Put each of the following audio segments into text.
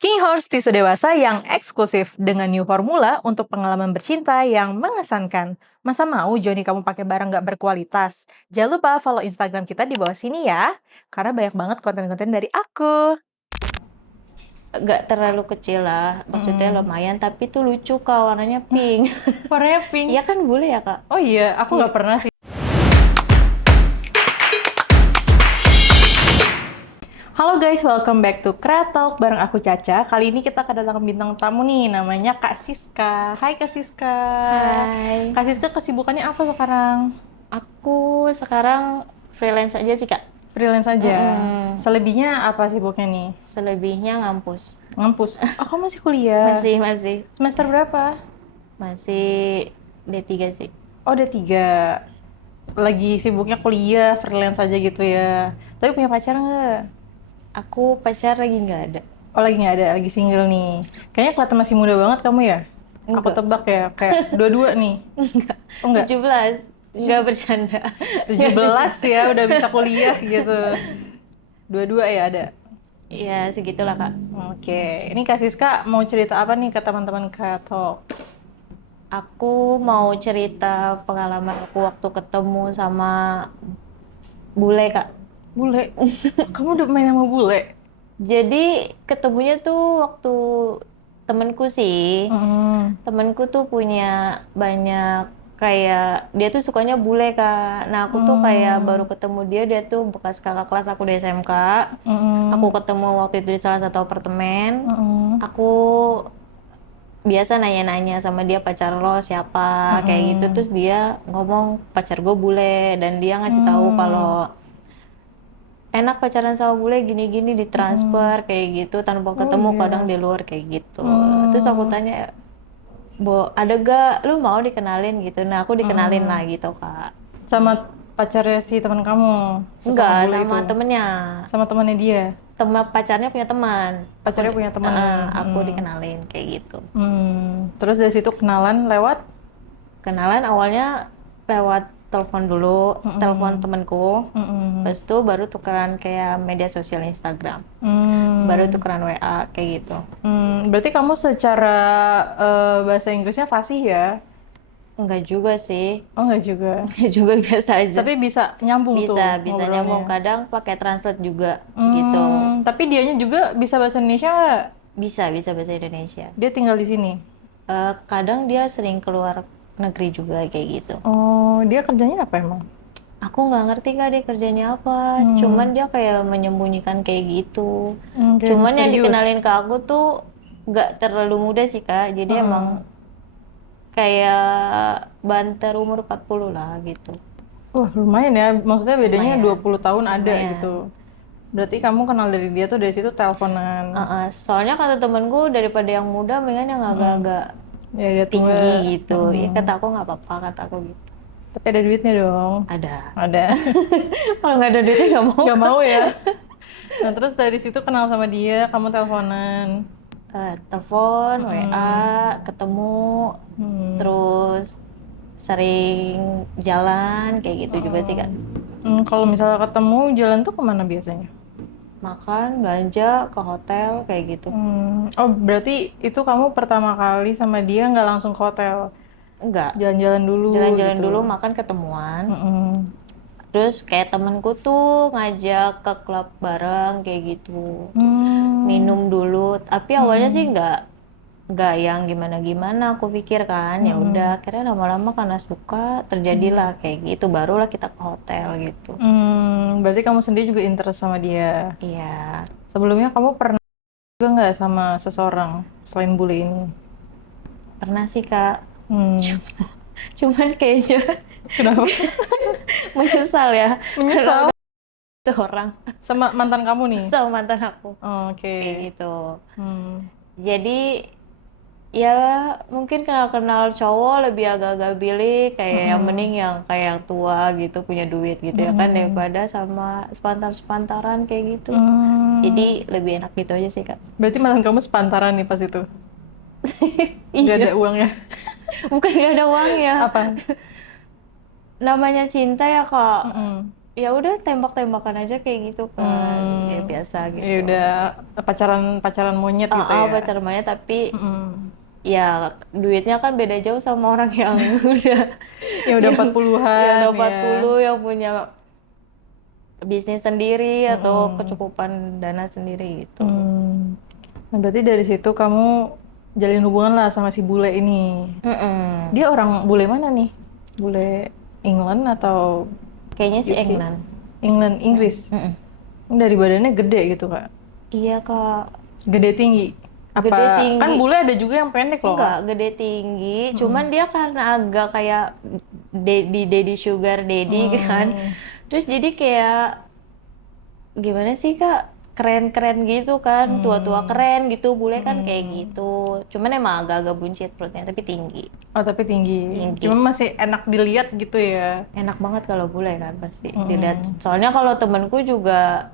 King Horse tisu dewasa yang eksklusif dengan new formula untuk pengalaman bercinta yang mengesankan. Masa mau Joni kamu pakai barang nggak berkualitas? Jangan lupa follow Instagram kita di bawah sini ya, karena banyak banget konten-konten dari aku. Gak terlalu kecil lah, maksudnya lumayan, tapi tuh lucu Kak, warnanya pink. Warnanya pink. Iya kan bule ya Kak? Oh iya, aku nggak pernah sih. Halo guys, welcome back to Kreatalk bareng aku Caca. Kali ini kita kedatangan bintang tamu nih, namanya Kak Siska. Hai Kak Siska. Hai. Kak Siska kesibukannya apa sekarang? Aku sekarang freelance aja sih Kak. Freelance aja. Selebihnya apa sibuknya nih? Selebihnya ngampus. Ngampus. Oh, kamu masih kuliah? Masih. Semester berapa? Masih D3 sih. Oh, udah 3. Lagi sibuknya kuliah, freelance aja gitu ya. Tapi punya pacar nggak? Aku pacar lagi nggak ada. Oh, lagi nggak ada, lagi single nih. Kayaknya kelihatan masih muda banget kamu ya? Aku Enggak. tebak ya, kayak 22 nih. Oh, enggak? 17. Nggak bercanda. 17 ya, udah bisa kuliah gitu. 22 ya ada? Ya segitulah Kak. Oke, ini Kak Siska mau cerita apa nih ke teman-teman Kreatalk? Aku mau cerita pengalaman aku waktu ketemu sama bule Kak. Bule? Kamu udah main sama bule? Jadi ketemunya tuh waktu temenku sih. Temenku tuh punya banyak kayak dia tuh sukanya bule Kak. Nah aku tuh kayak baru ketemu dia tuh bekas kakak kelas aku di SMK. Aku ketemu waktu itu di salah satu apartemen. Aku biasa nanya-nanya sama dia pacar lo siapa kayak gitu. Terus dia ngomong pacar gue bule dan dia ngasih tahu kalau enak pacaran sama bule gini-gini ditransfer kayak gitu tanpa ketemu kadang di luar kayak gitu. Terus aku tanya, ada gak lu mau dikenalin gitu? Nah aku dikenalin lah gitu Kak. Sama pacarnya si teman kamu? Enggak, Bule sama itu? temennya. Sama temannya dia? Pacarnya punya teman. Pacarnya punya teman? Aku dikenalin kayak gitu. Terus dari situ kenalan lewat? Kenalan awalnya lewat telepon dulu, telepon temenku. Habis itu baru tukeran kayak media sosial Instagram. Baru tukeran WA kayak gitu. Berarti kamu secara bahasa Inggrisnya fasih ya? Enggak juga sih. Oh, enggak juga. Enggak juga biasa aja. Tapi bisa nyambung tuh Bisa ngobrolnya. nyambung. Kadang pakai translate juga gitu. Tapi dianya juga bisa bahasa Indonesia nggak? Bisa bahasa Indonesia. Dia tinggal di sini? Kadang dia sering keluar negeri juga kayak gitu. Oh, dia kerjanya apa emang? Aku nggak ngerti Kak dia kerjanya apa. Cuman dia kayak menyembunyikan kayak gitu. Kayak Cuman yang misterius. dikenalin ke aku tuh nggak terlalu muda sih Kak. Jadi emang kayak banter umur 40 lah gitu. Wah, lumayan ya. Maksudnya bedanya Lumayan. 20 tahun ada Lumayan. gitu. Berarti kamu kenal dari dia tuh dari situ teleponan. Soalnya kata temenku daripada yang muda mendingan yang agak-agak Ya, dia tua. tinggi gitu. Ya kata aku nggak apa-apa kata aku gitu. Tapi ada duitnya dong. Ada. Ada. Kalau nggak ada duitnya nggak mau. Gak mau ya. Nah, terus dari situ kenal sama dia, kamu teleponan. Telepon, WA, ketemu, terus sering jalan kayak gitu juga sih Kak. Kalau misalnya ketemu, jalan tuh kemana biasanya? Makan, belanja, ke hotel kayak gitu. Oh, berarti itu kamu pertama kali sama dia nggak langsung ke hotel? Enggak. Jalan-jalan dulu Jalan-jalan gitu. dulu, makan ketemuan. Terus kayak temenku tuh ngajak ke klub bareng kayak gitu. Minum dulu. Tapi awalnya sih nggak yang gimana-gimana aku pikir kan. Ya udah, akhirnya lama-lama karena suka terjadilah kayak gitu. Barulah kita ke hotel gitu. Berarti kamu sendiri juga interest sama dia. Iya. Sebelumnya kamu pernah juga nggak sama seseorang selain bule ini? Pernah sih Kak. Cuman kayaknya Kenapa? menyesal ya. Menyesal? Itu orang Sama mantan kamu nih? sama mantan aku. Oh, oke. Kayak gitu. Jadi ya mungkin kenal-kenal cowok lebih agak-agak pilih kayak yang mending yang kayak yang tua gitu punya duit gitu ya kan daripada sama sepantar-sepantaran kayak gitu. Jadi lebih enak gitu aja sih Kak. Berarti mantan kamu sepantaran nih pas itu? Nggak ada uangnya? Bukan nggak ada uangnya. Apa? Namanya cinta ya Kak. ya udah tembak-tembakan aja kayak gitu kan, ya biasa Ya gitu. udah pacaran monyet gitu ya. Pacar namanya, tapi Mm-mm. ya duitnya kan beda jauh sama orang yang udah Ya udah yang 40-an udah ya. 40 yang punya bisnis sendiri atau Mm-mm. kecukupan dana sendiri gitu. Hmm. Nah, berarti dari situ kamu jalin hubungan lah sama si bule ini. Mm-mm. Dia orang bule mana nih? Bule England atau Kayaknya sih UK? England. England, Mm-mm. Inggris. Mm-mm. Dari badannya gede gitu, Kak. Iya kak, Gede tinggi. gede Apa kan tinggi. bule ada juga yang pendek loh, Enggak, Kak. gede tinggi. Mm-mm. Cuman dia karena agak kayak daddy sugar daddy kan. Hmm. Terus jadi kayak gimana sih kak? Keren-keren gitu kan, tua-tua Hmm. keren gitu. Bule kan kayak Hmm. gitu. Cuman emang agak-agak buncit perutnya, tapi tinggi. Oh, tapi tinggi. Tinggi. Cuma masih enak dilihat gitu ya. Enak banget kalau bule kan pasti dilihat. Mm-mm. Soalnya kalau temenku juga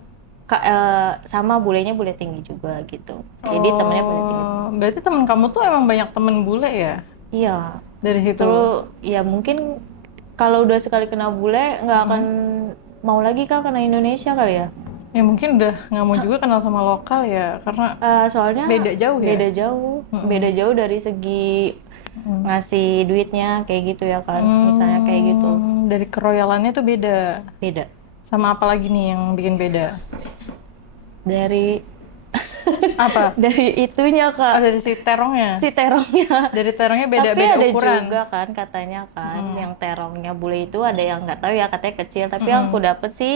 sama bulenya bule tinggi juga gitu. Jadi temennya bule tinggi semua. Oh, berarti temen kamu tuh emang banyak temen bule ya? Iya. Dari situ? Terus ya mungkin kalau udah sekali kena bule nggak akan mau lagi kak kena Indonesia kali ya. Ya mungkin udah nggak mau juga kenal sama lokal ya, karena Soalnya beda jauh ya? beda jauh dari segi Mm. ngasih duitnya kayak gitu ya kan. Misalnya kayak gitu. Dari keroyalannya tuh beda. Beda. Sama apa lagi nih yang bikin beda? Dari Apa? dari itunya Oh, kak. dari si terongnya? Si terongnya. Dari terongnya Tapi beda-beda ada ukuran? juga kan katanya kan yang terongnya bule itu ada yang nggak tahu ya katanya kecil. Tapi yang aku dapet sih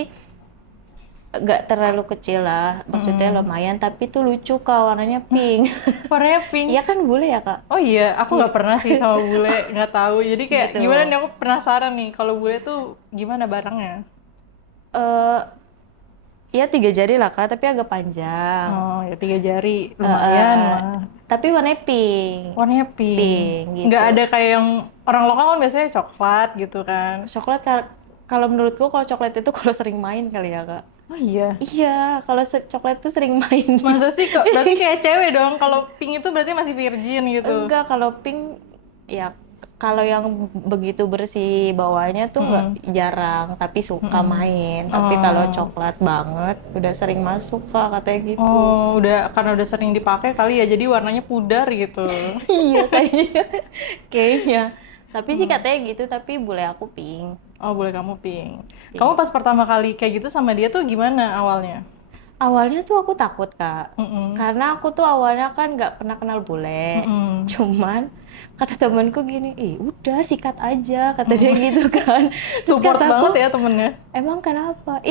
nggak terlalu kecil lah, maksudnya lumayan, tapi tuh lucu kak, warnanya pink. Warnanya pink? Iya kan bule ya kak? Oh iya, aku nggak pernah sih sama bule, nggak tahu. Jadi kayak Gitu. gimana nih, aku penasaran nih, kalau bule tuh gimana barangnya? eh ya 3 jari lah kak, tapi agak panjang. Oh ya 3 jari, lumayan lah. Tapi warnanya pink. Warnanya pink. Pink gitu. Nggak ada kayak yang orang lokal kan biasanya coklat gitu kan. Coklat kalau menurutku kalau coklat itu kalau sering main kali ya kak. Oh iya. Iya, kalau coklat tuh sering main. Masa sih kok? Berarti kayak cewek dong. Kalau pink itu berarti masih virgin gitu. Enggak, kalau pink ya kalau yang begitu bersih bawahnya tuh nggak jarang, tapi suka main. Tapi kalau coklat banget, udah sering masuk kak katanya gitu. Oh, karena udah sering dipakai kali ya. Jadi warnanya pudar gitu. Iya kayaknya, kayaknya. Tapi sih katanya gitu, tapi bule aku pink. Oh, boleh kamu pink. Kamu pas pertama kali kayak gitu sama dia tuh gimana awalnya? Awalnya tuh aku takut kak, Mm-mm. karena aku tuh awalnya kan nggak pernah kenal bule. Mm-mm. Cuman kata temanku gini, udah sikat aja, kata dia gitu kan. Terus Support kata banget aku, ya temennya. emang kenapa?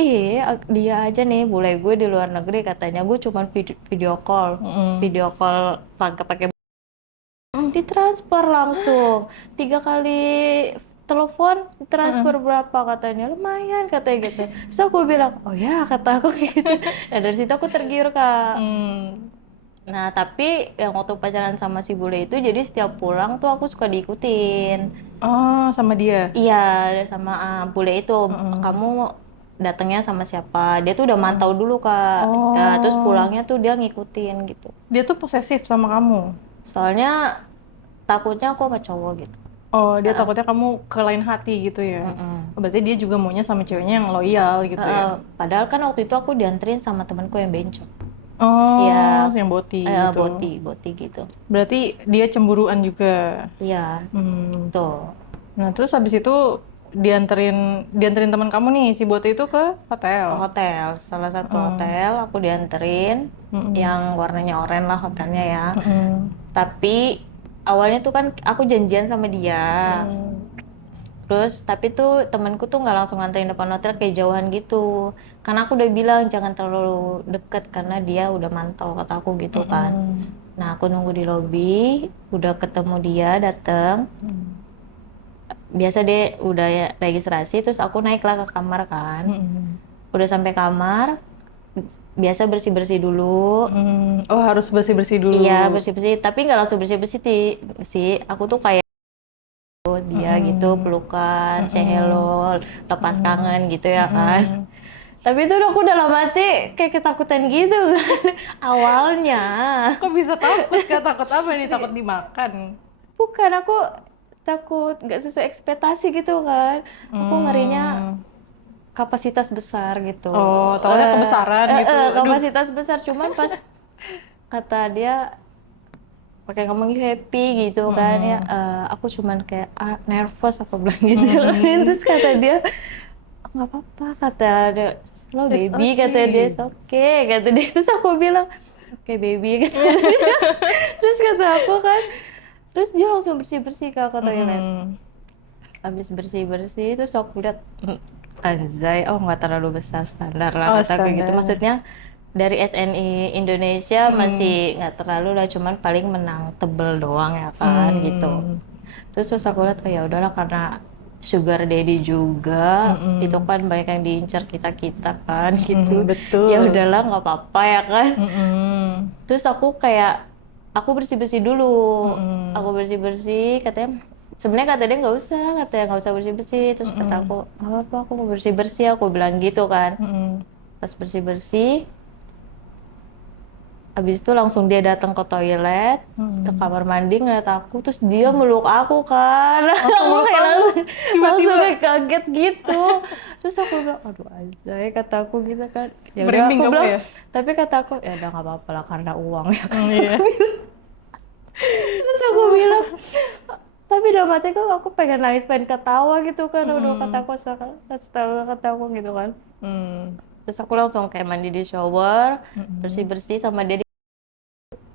Dia aja nih, bule gue di luar negeri katanya gue cuman video call, video call pakai ditransfer langsung 3 kali telepon transfer berapa katanya, lumayan katanya gitu. Terus aku bilang oh ya, kata aku gitu. Nah dari situ aku tergiur kak. Nah tapi yang waktu pacaran sama si bule itu, jadi setiap pulang tuh aku suka diikutin. Oh, sama dia? Iya, sama bule itu. Kamu datangnya sama siapa? Dia tuh udah mantau dulu kak. Ya, terus pulangnya tuh dia ngikutin gitu. Dia tuh posesif sama kamu? Soalnya takutnya aku sama cowok gitu. Oh, dia takutnya kamu ke lain hati gitu ya? Berarti dia juga maunya sama ceweknya yang loyal gitu ya? Padahal kan waktu itu aku dianterin sama temanku yang bencong. Oh, Iya. yang boti gitu. Boti gitu. Berarti dia cemburuan juga? Iya, tuh. Nah, terus habis itu dianterin teman kamu nih, si boti itu ke hotel? Hotel, salah satu hotel aku dianterin, yang warnanya oranye lah hotelnya ya. Tapi awalnya tuh kan aku janjian sama dia. Terus tapi tuh temanku tuh nggak langsung nganterin depan hotel, kayak jauhan gitu. Karena aku udah bilang jangan terlalu deket karena dia udah mantau, kata aku gitu kan. Nah aku nunggu di lobi, udah ketemu dia dateng. Biasa dia udah ya registrasi, terus aku naiklah ke kamar kan. Udah sampai kamar, biasa bersih-bersih dulu. Oh, harus bersih-bersih dulu? Iya, bersih-bersih. Tapi nggak langsung bersih-bersih sih. Aku tuh kayak dia gitu, pelukan, say hello, lepas kangen gitu ya kan. Tapi itu aku dalam hati kayak ketakutan gitu kan. Awalnya. Kok bisa takut? Kak, takut apa nih? Takut dimakan? Bukan, aku takut nggak sesuai ekspektasi gitu kan. Aku ngerinya kapasitas besar gitu. Oh, toilet kebesaran gitu. Aduh. Kapasitas besar, cuman pas kata dia pakai ngomong you happy gitu kan ya, aku cuman kayak nervous aku bilang gitu. Terus kata dia nggak apa-apa, kata dia slow It's baby, okay. kata dia it's okay, kata dia. Terus aku bilang oke baby, kata dia. Terus kata aku kan, terus dia langsung bersih-bersih ke toilet. Habis bersih-bersih terus aku lihat anjay, oh nggak terlalu besar, standar lah Oh, kata gitu. standar. Maksudnya dari SNI Indonesia masih nggak terlalu lah, cuman paling menang tebel doang ya kan gitu. Terus aku lihat oh ya udahlah, karena sugar daddy juga itu kan banyak yang diincar kita kan gitu. Betul. Ya udahlah nggak apa-apa ya kan. Terus aku kayak aku bersih-bersih dulu. Aku bersih-bersih, katanya sebenarnya kata dia nggak usah bersih-bersih. Terus kata aku nggak apa-apa, aku mau bersih-bersih, aku bilang gitu kan. Pas bersih-bersih, habis itu langsung dia datang ke toilet, ke kamar mandi ngeliat aku, terus dia meluk aku kan. Aku kayak langsung kayak kaget gitu. Terus aku bilang, aduh anjay, kata aku gitu kan. Ya udah aku bilang, ya? tapi kata aku ya udah nggak apa-apa lah karena uang ya kan. Iya. Terus aku bilang, tapi dalam hati aku pengen nangis, pengen ketawa gitu kan. Udah setelah kata aku gitu kan. Terus aku langsung kayak mandi di shower, bersih-bersih sama dia.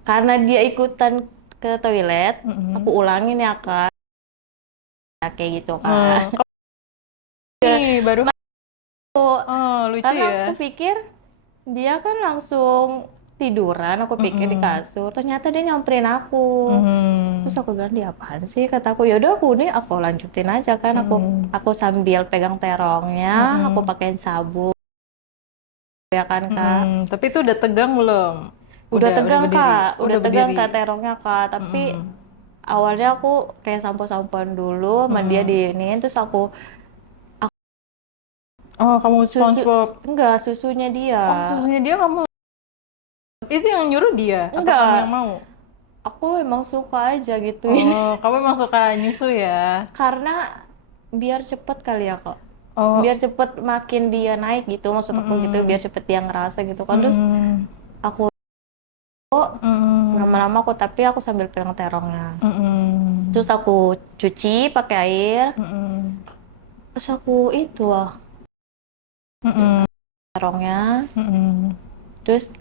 Karena dia ikutan ke toilet, aku ulangin ya kan. Kayak gitu kan. Nih, baru lucu Karena ya. aku pikir dia kan langsung tiduran, aku pikir di kasur. Ternyata dia nyamperin aku. Terus aku bilang, dia apaan sih? Kataku, yaudah aku lanjutin aja kan. Aku sambil pegang terongnya, aku pakein sabun. Ya kan Kak? Tapi itu udah tegang belum? Udah tegang berdiri? Kak, udah tegang berdiri. Kak terongnya Kak. Tapi awalnya aku kayak sampo-sampoan dulu sama dia diinin, terus aku Oh, kamu SpongeBob. enggak, susunya dia. Oh, susunya dia kamu. Itu yang nyuruh dia atau Enggak. kamu yang mau? Aku emang suka aja gitu. Oh, kamu emang suka nyusu ya? Karena biar cepet kali ya Kak. Oh. Biar cepet makin dia naik gitu, maksud aku gitu, biar cepet dia ngerasa gitu kan. Terus aku lama-lama tapi aku sambil pegang terongnya. Terus aku cuci pakai air. Terus aku terongnya. Terus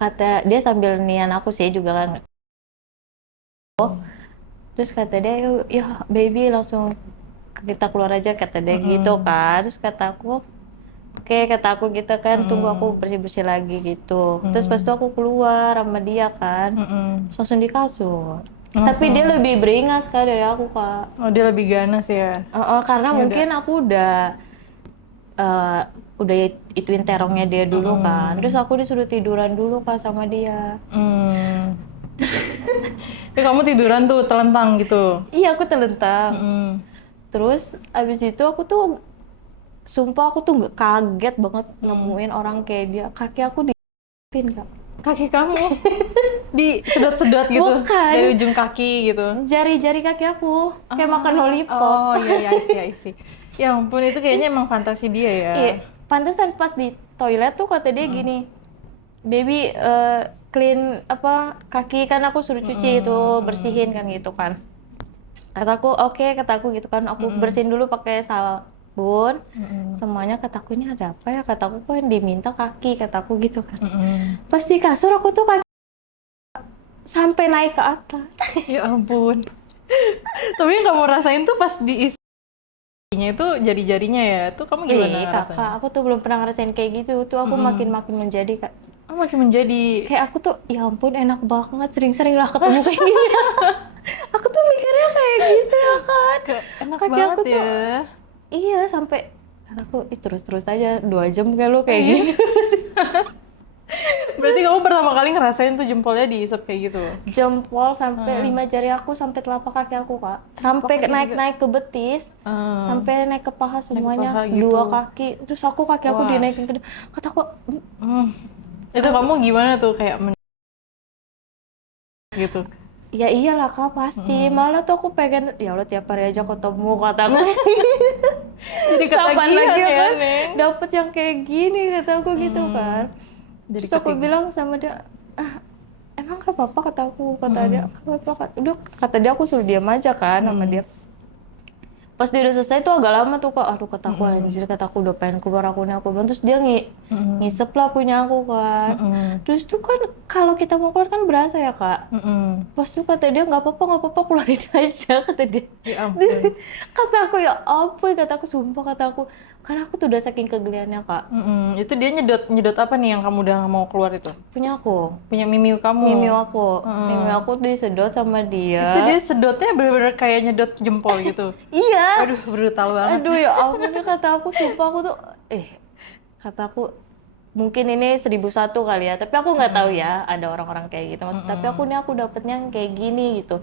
kata dia sambil nian aku sih juga kan. Terus kata dia, ya baby langsung kita keluar aja, kata dia gitu kan. Terus kata aku, oke, kata aku gitu kan, tunggu aku bersih-bersih lagi gitu. Terus pas itu aku keluar sama dia kan, terus langsung di kasur. Tapi dia lebih beringas Kak dari aku Kak. Oh, dia lebih ganas ya? Karena mungkin aku udah ituin terongnya dia dulu kan. Terus aku disuruh tiduran dulu Kak sama dia. Terus kamu tiduran tuh telentang gitu? Iya, aku telentang. Terus abis itu aku tuh sumpah aku tuh nggak kaget banget nemuin orang kayak dia. Kaki aku diapin Kak. Kaki kamu disedot-sedot gitu? Bukan. Dari ujung kaki gitu? Jari-jari kaki aku kayak makan lollipop. Oh iya, I see. Ya ampun, itu kayaknya emang fantasi dia ya. Iya, pantesan pas di toilet tuh kata dia gini, baby clean kaki kan, aku suruh cuci itu, bersihin kan gitu kan. Kataku oke, kataku gitu kan, aku bersihin dulu pakai sabun. Semuanya, kataku ini ada apa ya, kataku kok yang diminta kaki, kataku gitu kan. Pas di kasur aku tuh kaki sampai naik ke atas. Ya ampun. Tapi yang kamu rasain tuh pas diisinya itu jari-jarinya ya, tuh kamu gimana Kakak, rasanya? aku tuh belum pernah ngerasain kayak gitu, tuh aku makin menjadi Kak. Oh, makin menjadi. Kayak aku tuh, ya ampun enak banget, sering-sering lah ketemu kayak gini. Aku tuh mikirnya kayak gitu ya kan. Enak Kaki banget aku tuh, ya. iya sampai aku terus-terus aja 2 jam kayak lu kayak gini. Berarti kamu pertama kali ngerasain tuh jempolnya diisep kayak gitu? Jempol sampai 5 jari aku, sampai telapak kaki aku Kak. Sampai naik-naik ke betis, sampai naik ke paha semuanya, paha gitu. 2 kaki. Terus kaki aku dinaikin ke kataku, itu kamu gimana tuh kayak gitu? ya iyalah Kak, pasti. Malah tuh aku pengen, ya Allah tiap hari aja ketemu, kataku. Jadi Kapan ketagihan lagi ya. kan dapat yang kayak gini, kata aku gitu kan. Jadi Terus aku bilang sama dia, emang gak apa-apa, kata aku. Kata dia, gak apa-apa. Udah, kata dia, aku suruh diam aja kan sama dia. Pas dia udah selesai tuh agak lama tuh kak, aduh kata aku anjir, kata aku udah pengen keluar aku bilang. Terus dia ngisep lah punya aku kan. Terus tuh kan kalau kita mau keluar kan berasa ya kak. Pas tuh kata dia nggak apa-apa keluarin aja, kata dia. Ya ampun. Kata aku ya ampun, kata aku sumpah, kata aku karena aku tuh udah saking kegeliannya kak. Itu dia nyedot apa nih yang kamu udah mau keluar itu? Punya aku, Punya Mimiu kamu. Mimiu aku disedot sama dia. Itu dia sedotnya bener-bener kayak nyedot jempol gitu. Iya. Aduh, brutal banget. Aduh ya ampun, dia kata aku sumpah, aku tuh kata aku mungkin ini 1001 kali ya, tapi aku nggak tahu ya ada orang-orang kayak gitu maksud, tapi aku dapetnya yang kayak gini gitu.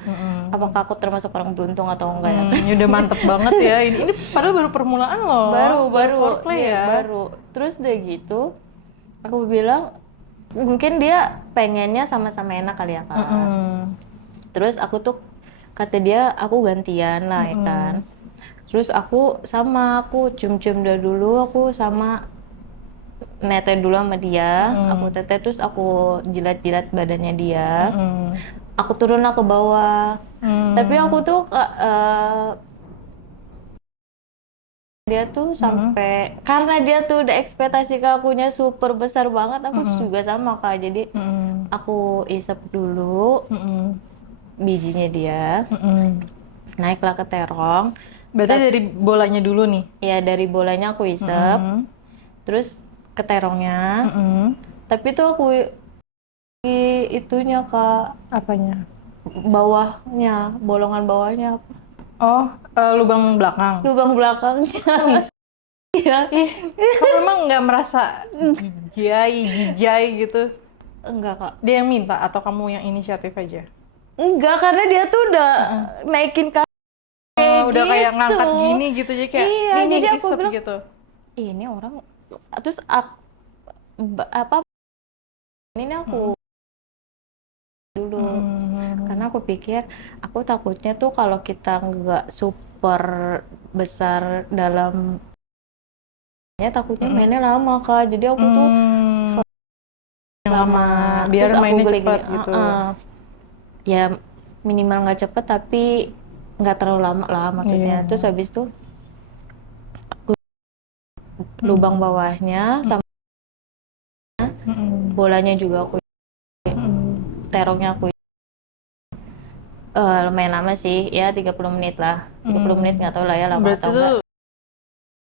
Apakah aku termasuk orang beruntung atau enggak ya? Ini udah mantep banget ya. Ini padahal baru permulaan loh. baru foreplay ya. baru. Terus udah gitu aku bilang mungkin dia pengennya sama-sama enak kali ya kak. Terus aku tuh kata dia aku gantian lah ya kan. Terus aku cium-cium dia dulu, aku sama nete dulu sama dia, aku tete, terus aku jilat-jilat badannya dia. Aku turun lah ke bawah. Tapi aku tuh dia tuh sampai karena dia tuh udah ekspektasi ke akunya super besar banget, aku juga sama kak. Jadi aku isep dulu bijinya dia, naiklah ke terong. Berarti dari bolanya dulu nih? Ya dari bolanya aku isep, terus ke terongnya. Tapi tuh aku itunya kak, Apanya? bawahnya, bolongan bawahnya. Oh, lubang belakang. Lubang belakangnya. Iya. Kamu memang nggak merasa jijai gitu? Enggak kak. Dia yang minta atau kamu yang inisiatif aja? Enggak, karena dia tuh udah naikin kaki. Udah gitu. kayak ngangkat gini gitu, jadi kayak iya, ini jadi aku isep bilang, gitu. Ini orang, terus ini aku dulu. Karena aku pikir, aku takutnya tuh kalau kita nggak super besar dalam, takutnya mainnya lama kak. Jadi aku tuh lama, biar terus mainnya aku cepat gitu. Ya minimal nggak cepet tapi nggak terlalu lama lah maksudnya. Terus habis itu lubang bawahnya sama bolanya juga aku, terongnya aku lumayan lama sih ya, 30 menit lah, 30 menit nggak tahu lah ya lama atau enggak.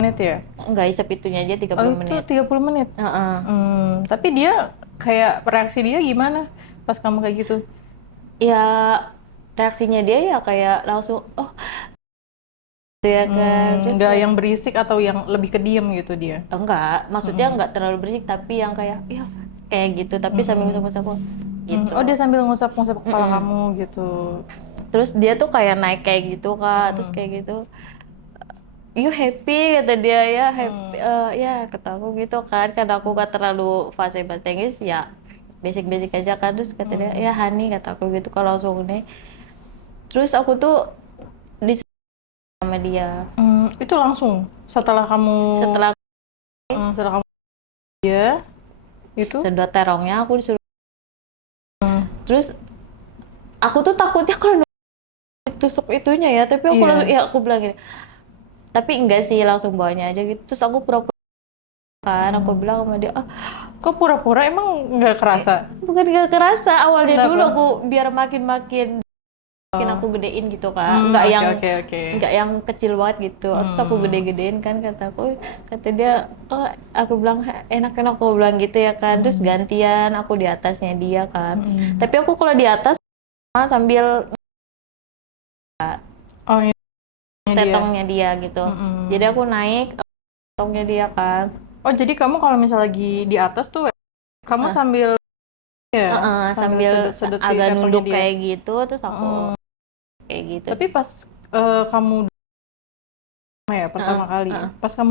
Menit ya? Enggak, isep itunya aja 30 menit. Itu 30 menit? Tapi dia kayak reaksi dia gimana pas kamu kayak gitu? Ya reaksinya dia ya kayak langsung ya kan. Terus nggak yang berisik atau yang lebih ke diem gitu dia? enggak, maksudnya enggak terlalu berisik tapi yang kayak ya kayak gitu, tapi sambil ngusap-ngusap gitu. Oh, dia sambil ngusap-ngusap kepala kamu gitu. Terus dia tuh kayak naik kayak gitu kak, terus kayak gitu, you happy, kata dia ya, happy, ya kata aku gitu kan, karena aku gak terlalu fasih bahasa Inggris ya, basic aja kan. Terus kata dia ya honey, kata aku gitu kalau langsung nih. Terus aku tuh sama dia. Itu langsung setelah kamu dia itu sedot terongnya aku disuruh. Terus aku tuh takutnya kalau tusuk itunya ya, tapi aku langsung ya aku bilang gini, tapi enggak sih, langsung bawanya aja gitu. Terus aku pura-pura kan, aku bilang sama dia, kok pura-pura, emang nggak kerasa? Bukan nggak kerasa, awalnya dulu aku biar makin aku gedein gitu kan, nggak yang kecil banget gitu. Terus aku gede-gedein kan, kata dia, aku bilang enak-enak, aku bilang gitu ya kan. Terus gantian aku di atasnya dia kan, tapi aku kalau di atas sambil tetongnya dia gitu. Jadi aku naik tetongnya dia kan. Oh, jadi kamu kalau misalnya lagi di atas tuh kamu sambil sambil sedot agak nunduk kayak gitu, terus aku kayak gitu. Tapi pas kamu pertama kali, pas kamu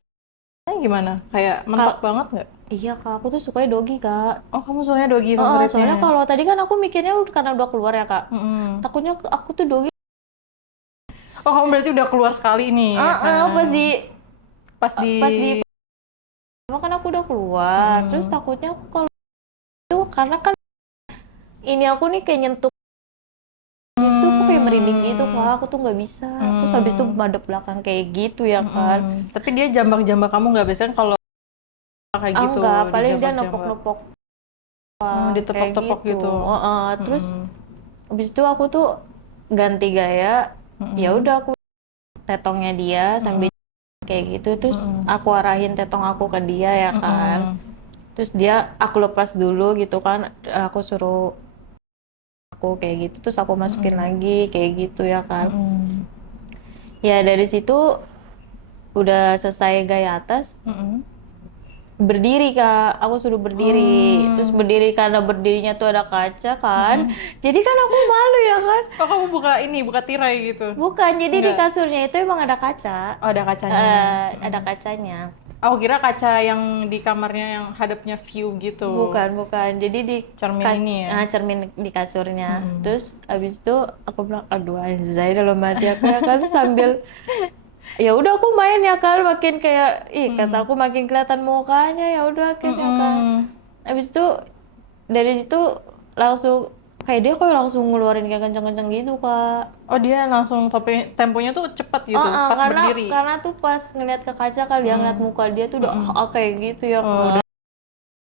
gimana? Kayak mentok banget nggak? Iya kak, aku tuh sukanya dogi kak. Oh, kamu sukanya dogi favoritnya? Soalnya kalau tadi kan aku mikirnya karena udah keluar ya kak, takutnya aku tuh dogi. Oh, kamu berarti udah keluar sekali nih? Pas di Pas di pas di kan aku udah keluar, terus takutnya aku kalau itu karena kan ini aku nih kayak nyentuh itu, aku kayak merinding gitu kak, aku tuh nggak bisa. Terus habis itu madep belakang kayak gitu ya kan. Tapi dia jambak-jambak kamu nggak, biasanya kalau kayak gitu Enggak, paling dia dijambak-jambak. nepok-nepok kayak Ditepok-tepok gitu. gitu. Terus habis itu aku tuh ganti gaya, ya udah aku tetongnya dia sambil kayak gitu, terus aku arahin tetong aku ke dia ya kan. Terus dia aku lepas dulu gitu kan, aku suruh aku kayak gitu, terus aku masukin lagi kayak gitu ya kan. Ya dari situ udah selesai gaya atas, berdiri kak, aku suruh berdiri. Terus berdiri karena berdirinya tuh ada kaca kan, jadi kan aku malu ya kan. Oh, kamu buka tirai gitu? Bukan, jadi di Enggak. kasurnya itu emang ada kaca. Oh, ada kacanya. Ada kacanya. Aku kira kaca yang di kamarnya yang hadapnya view gitu. Bukan. Jadi di Cermin ini ya? cermin di kasurnya. Terus abis itu aku bilang, aduh anjay dalam hati aku ya kan. Terus sambil ya udah aku main ya kan, makin kayak kata aku makin kelihatan mukanya, ya udah akhirnya kan. Abis itu dari situ langsung kayak dia kok langsung ngeluarin kayak kenceng-kenceng gitu kak. Oh, dia langsung temponya tuh cepat gitu, pas berdiri. Karena tuh pas ngeliat ke kaca kali dia ngeliat muka dia tuh udah kayak gitu ya kak.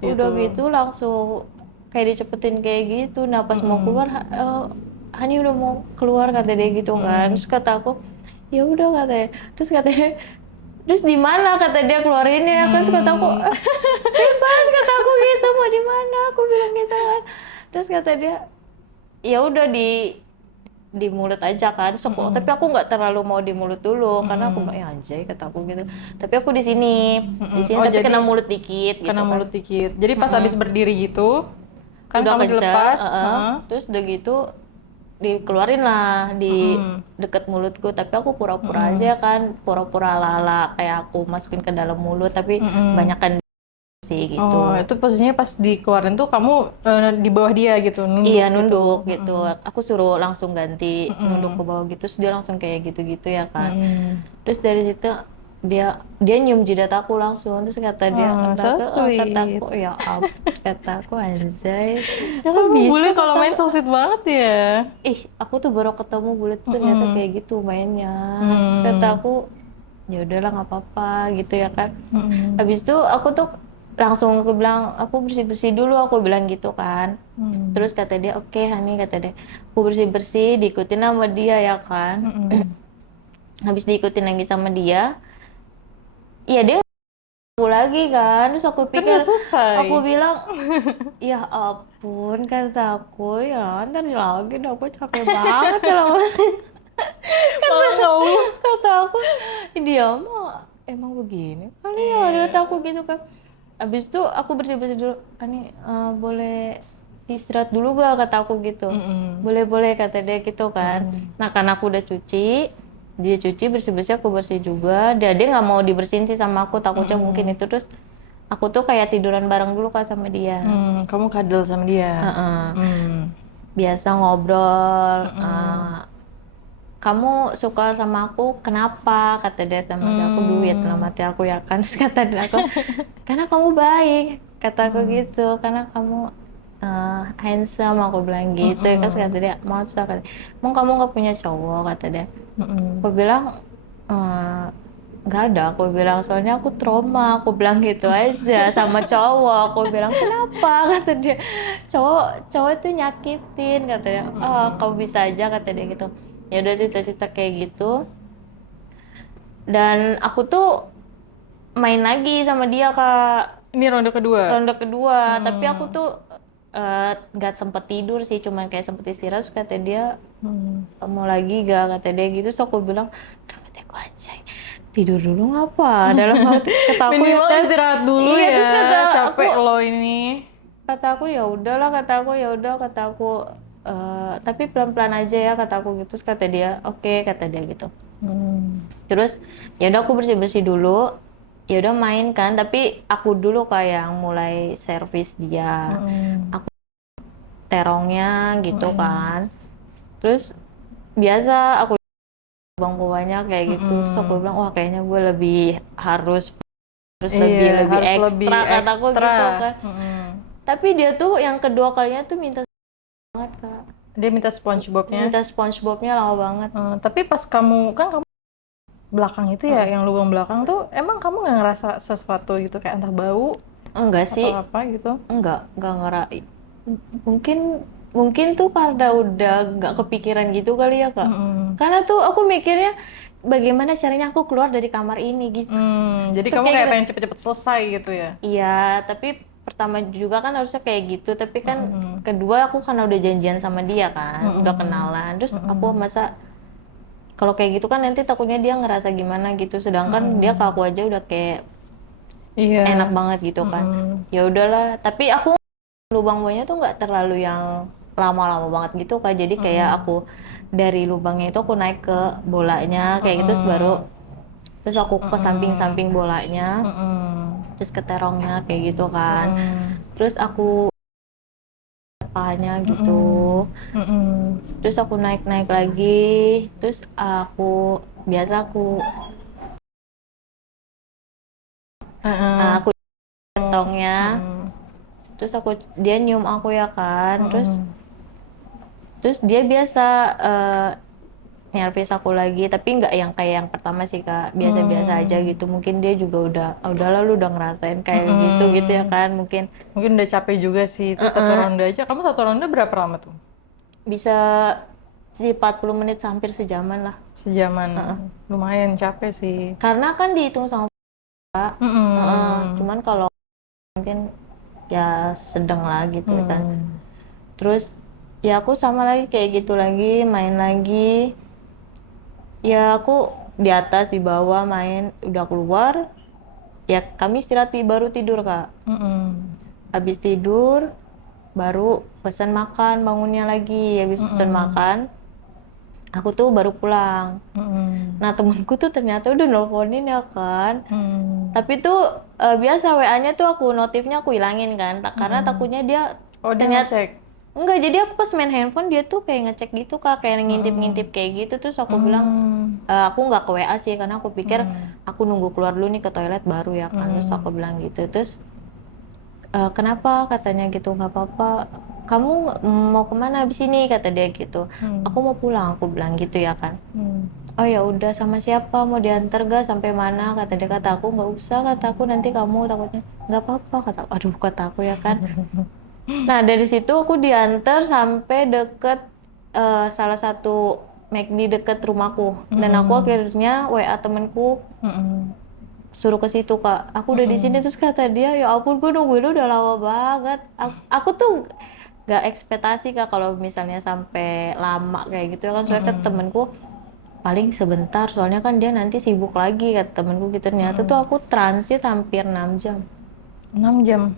Udah gitu langsung kayak dicepetin kayak gitu. Nah pas mau keluar, Hani udah mau keluar kata dia gitu kan. Terus kata aku, ya udah katanya. Terus katanya, terus di mana kata dia keluarinnya kan. Terus kata aku, bebas kata aku gitu, mau di mana aku bilang gitu kan. Terus kata dia, ya udah di mulut aja kan. Tapi aku nggak terlalu mau di mulut dulu karena aku bilang ya anjay kata aku gitu. Tapi aku di sini Oh, tapi jadi kena mulut dikit gitu kena kan. mulut dikit. Jadi pas habis berdiri gitu, kan Udah kamu kencang, dilepas. terus udah gitu dikeluarin lah di deket mulutku, tapi aku pura-pura aja kan, pura-pura ala-ala kayak aku masukin ke dalam mulut, tapi banyak kan sih gitu. Oh, itu posisinya pas dikeluarin tuh kamu di bawah dia gitu, nunduk Iya gitu. nunduk gitu. Aku suruh langsung ganti nunduk ke bawah gitu, terus dia langsung kayak gitu-gitu ya kan. Terus dari situ dia nyium jidat aku langsung, terus kata dia kataku ya kataku anjay kok bisa Bule kalau main so sweet banget ya. aku tuh baru ketemu bule tuh ternyata kayak gitu mainnya. Terus kata aku ya udahlah nggak apa-apa gitu ya kan. Habis itu aku tuh langsung aku bilang aku bersih-bersih dulu, aku bilang gitu kan. Terus kata dia oke Hani kata dia, aku bersih-bersih diikutin sama dia ya kan. Habis diikutin lagi sama dia, iya dia aku lagi kan. Terus aku Kan pikir, udah selesai. aku bilang ya ampun kata aku, ya ntar lagi dah aku capek banget ya lama. Kata aku dia mah emang begini kali ya, kata aku gitu kan. Abis itu aku bersih-bersih dulu, Ani boleh istirahat dulu gak kata aku gitu. Boleh kata dia gitu kan. Nah karena aku udah cuci, dia cuci bersih-bersih, aku bersih juga. Dia nggak mau dibersihin sih sama aku, takutnya mungkin itu. Terus aku tuh kayak tiduran bareng dulu kan sama dia. Kamu kadal sama dia. Biasa ngobrol. Kamu suka sama aku kenapa kata dia sama dia. Aku duit dalam hati aku ya kan. Terus kata dia aku karena kamu baik kata aku gitu, karena kamu handsome aku bilang gitu. Terus kata dia masa kata emang kamu nggak punya cowok kata dia. Aku bilang nggak ada, aku bilang soalnya aku trauma, aku bilang gitu aja sama cowok. Aku bilang kenapa kata dia, cowok itu nyakitin kata dia. Kau bisa aja kata dia gitu. Ya udah cerita-cerita kayak gitu, dan aku tuh main lagi sama dia kak. Ini ronde kedua. Tapi aku tuh nggak sempet tidur sih, cuman kayak sempet istirahat. Terus kata dia mau lagi gak kata dia gitu. So aku bilang dalam hati aku anjay tidur dulu ngapa, dalam hati kata aku Minimal ya istirahat dulu ya, terus kata capek aku, lo ini. kata aku ya udahlah, kata aku ya udah, kata aku tapi pelan-pelan aja ya kata aku gitu. Terus kata dia oke, kata dia gitu. Terus ya udah aku bersih-bersih dulu, ya udah main kan, tapi aku dulu kayak yang mulai servis dia. Aku terongnya gitu kan. Terus biasa aku lubangku banyak kayak gitu. Terus aku Mm-mm. bilang, wah kayaknya gue lebih harus lebih Iya, lebih harus lebih ekstra kataku ekstra. gitu kan. Mm-mm. Tapi dia tuh yang kedua kalinya tuh minta banget kak. Dia minta SpongeBob-nya. Minta SpongeBob-nya lama banget. Tapi pas kamu belakang itu ya, Mm. yang lubang belakang tuh, emang kamu nggak ngerasa sesuatu gitu kayak entah bau Enggak atau sih, apa gitu? enggak ngerai. Mungkin mungkin tuh karena udah nggak kepikiran gitu kali ya kak. Mm-mm. Karena tuh aku mikirnya bagaimana caranya aku keluar dari kamar ini gitu. Jadi Tuh kamu kayak kayak gitu. pengen cepet-cepet selesai gitu ya? Iya, tapi pertama juga kan harusnya kayak gitu. Tapi kan Mm-mm. kedua aku karena udah janjian sama dia kan, udah Mm-mm. kenalan. Terus aku Mm-mm. masa kalau kayak gitu kan nanti takutnya dia ngerasa gimana gitu. Sedangkan dia ke Mm-mm. aku aja udah kayak Iya. enak banget gitu kan. Mm-mm. Ya udahlah. Tapi aku lubang buahnya tuh nggak terlalu yang lama-lama banget gitu kak. Jadi kayak Mm-mm. aku dari lubangnya itu aku naik ke bolanya kayak gitu Mm-mm. terus aku ke Mm-mm. samping-samping bolanya Mm-mm. terus ke terongnya kayak gitu kan. Mm-mm. Terus aku pahanya gitu. Mm-mm. Mm-mm. Terus aku naik-naik lagi. Terus biasa Uh-uh. aku tongnya. Mm-mm. Terus dia nyium aku ya kan. Terus Mm-mm. terus dia biasa nyervis aku lagi, tapi nggak yang kayak yang pertama sih kak, biasa-biasa aja Mm. gitu. Mungkin dia juga udah, "Ah, udahlah lu udah ngerasain kayak gitu gitu ya Mm-mm. kan, mungkin Mungkin udah capek juga sih. Itu satu uh-uh, ronde aja. Kamu satu ronde berapa lama tuh? bisa di 40 menit hampir sejaman lah. Sejaman. Uh-uh. Lumayan capek sih. Karena kan dihitung sama kak, Mm-mm. cuman kalau mungkin ya sedang lah gitu ya kan. Mm. Terus ya aku sama lagi kayak gitu lagi, main lagi. Ya aku di atas, di bawah main, udah keluar. Ya kami istirahat baru tidur kak. Mm-mm. Habis tidur baru pesan makan, bangunnya lagi habis pesan Mm-mm. makan aku tuh baru pulang. Mm-mm. Nah temenku tuh ternyata udah nelponin ya kan, Mm. tapi tuh biasa WA-nya tuh notifnya aku hilangin kan, karena Mm-mm. takutnya dia Oh, dia ternyata ngecek. enggak. Jadi aku pas main handphone dia tuh kayak ngecek gitu kak, kayak Mm-mm. ngintip-ngintip kayak gitu. Terus aku bilang Mm. aku nggak ke WA sih karena aku pikir Mm. aku nunggu keluar dulu nih ke toilet baru ya kan. Terus Mm. aku bilang gitu. Terus kenapa katanya gitu, nggak apa-apa, kamu mau kemana habis ini kata dia gitu. Aku Mm. mau pulang aku bilang gitu ya kan. Mm. Oh ya udah, sama siapa, mau diantar gak, sampai mana kata dia. Kata aku nggak usah, kata aku nanti kamu takutnya. Nggak apa-apa kata aku. Aduh kata aku ya kan. Nah dari situ aku diantar sampai deket salah satu McD deket rumahku, dan aku Mm. akhirnya WA temenku Mm. suruh ke situ kak. Aku udah di sini. Mm. Terus kata dia, ya ampun gue nungguin lu udah lama banget. Aku tuh gak ekspektasi kak kalau misalnya sampai lama kayak gitu ya kan. Soalnya kan Mm. temenku paling sebentar, soalnya kan dia nanti sibuk lagi kata temenku gitu. Ternyata tuh Mm. aku transit hampir 6 jam. 6 jam.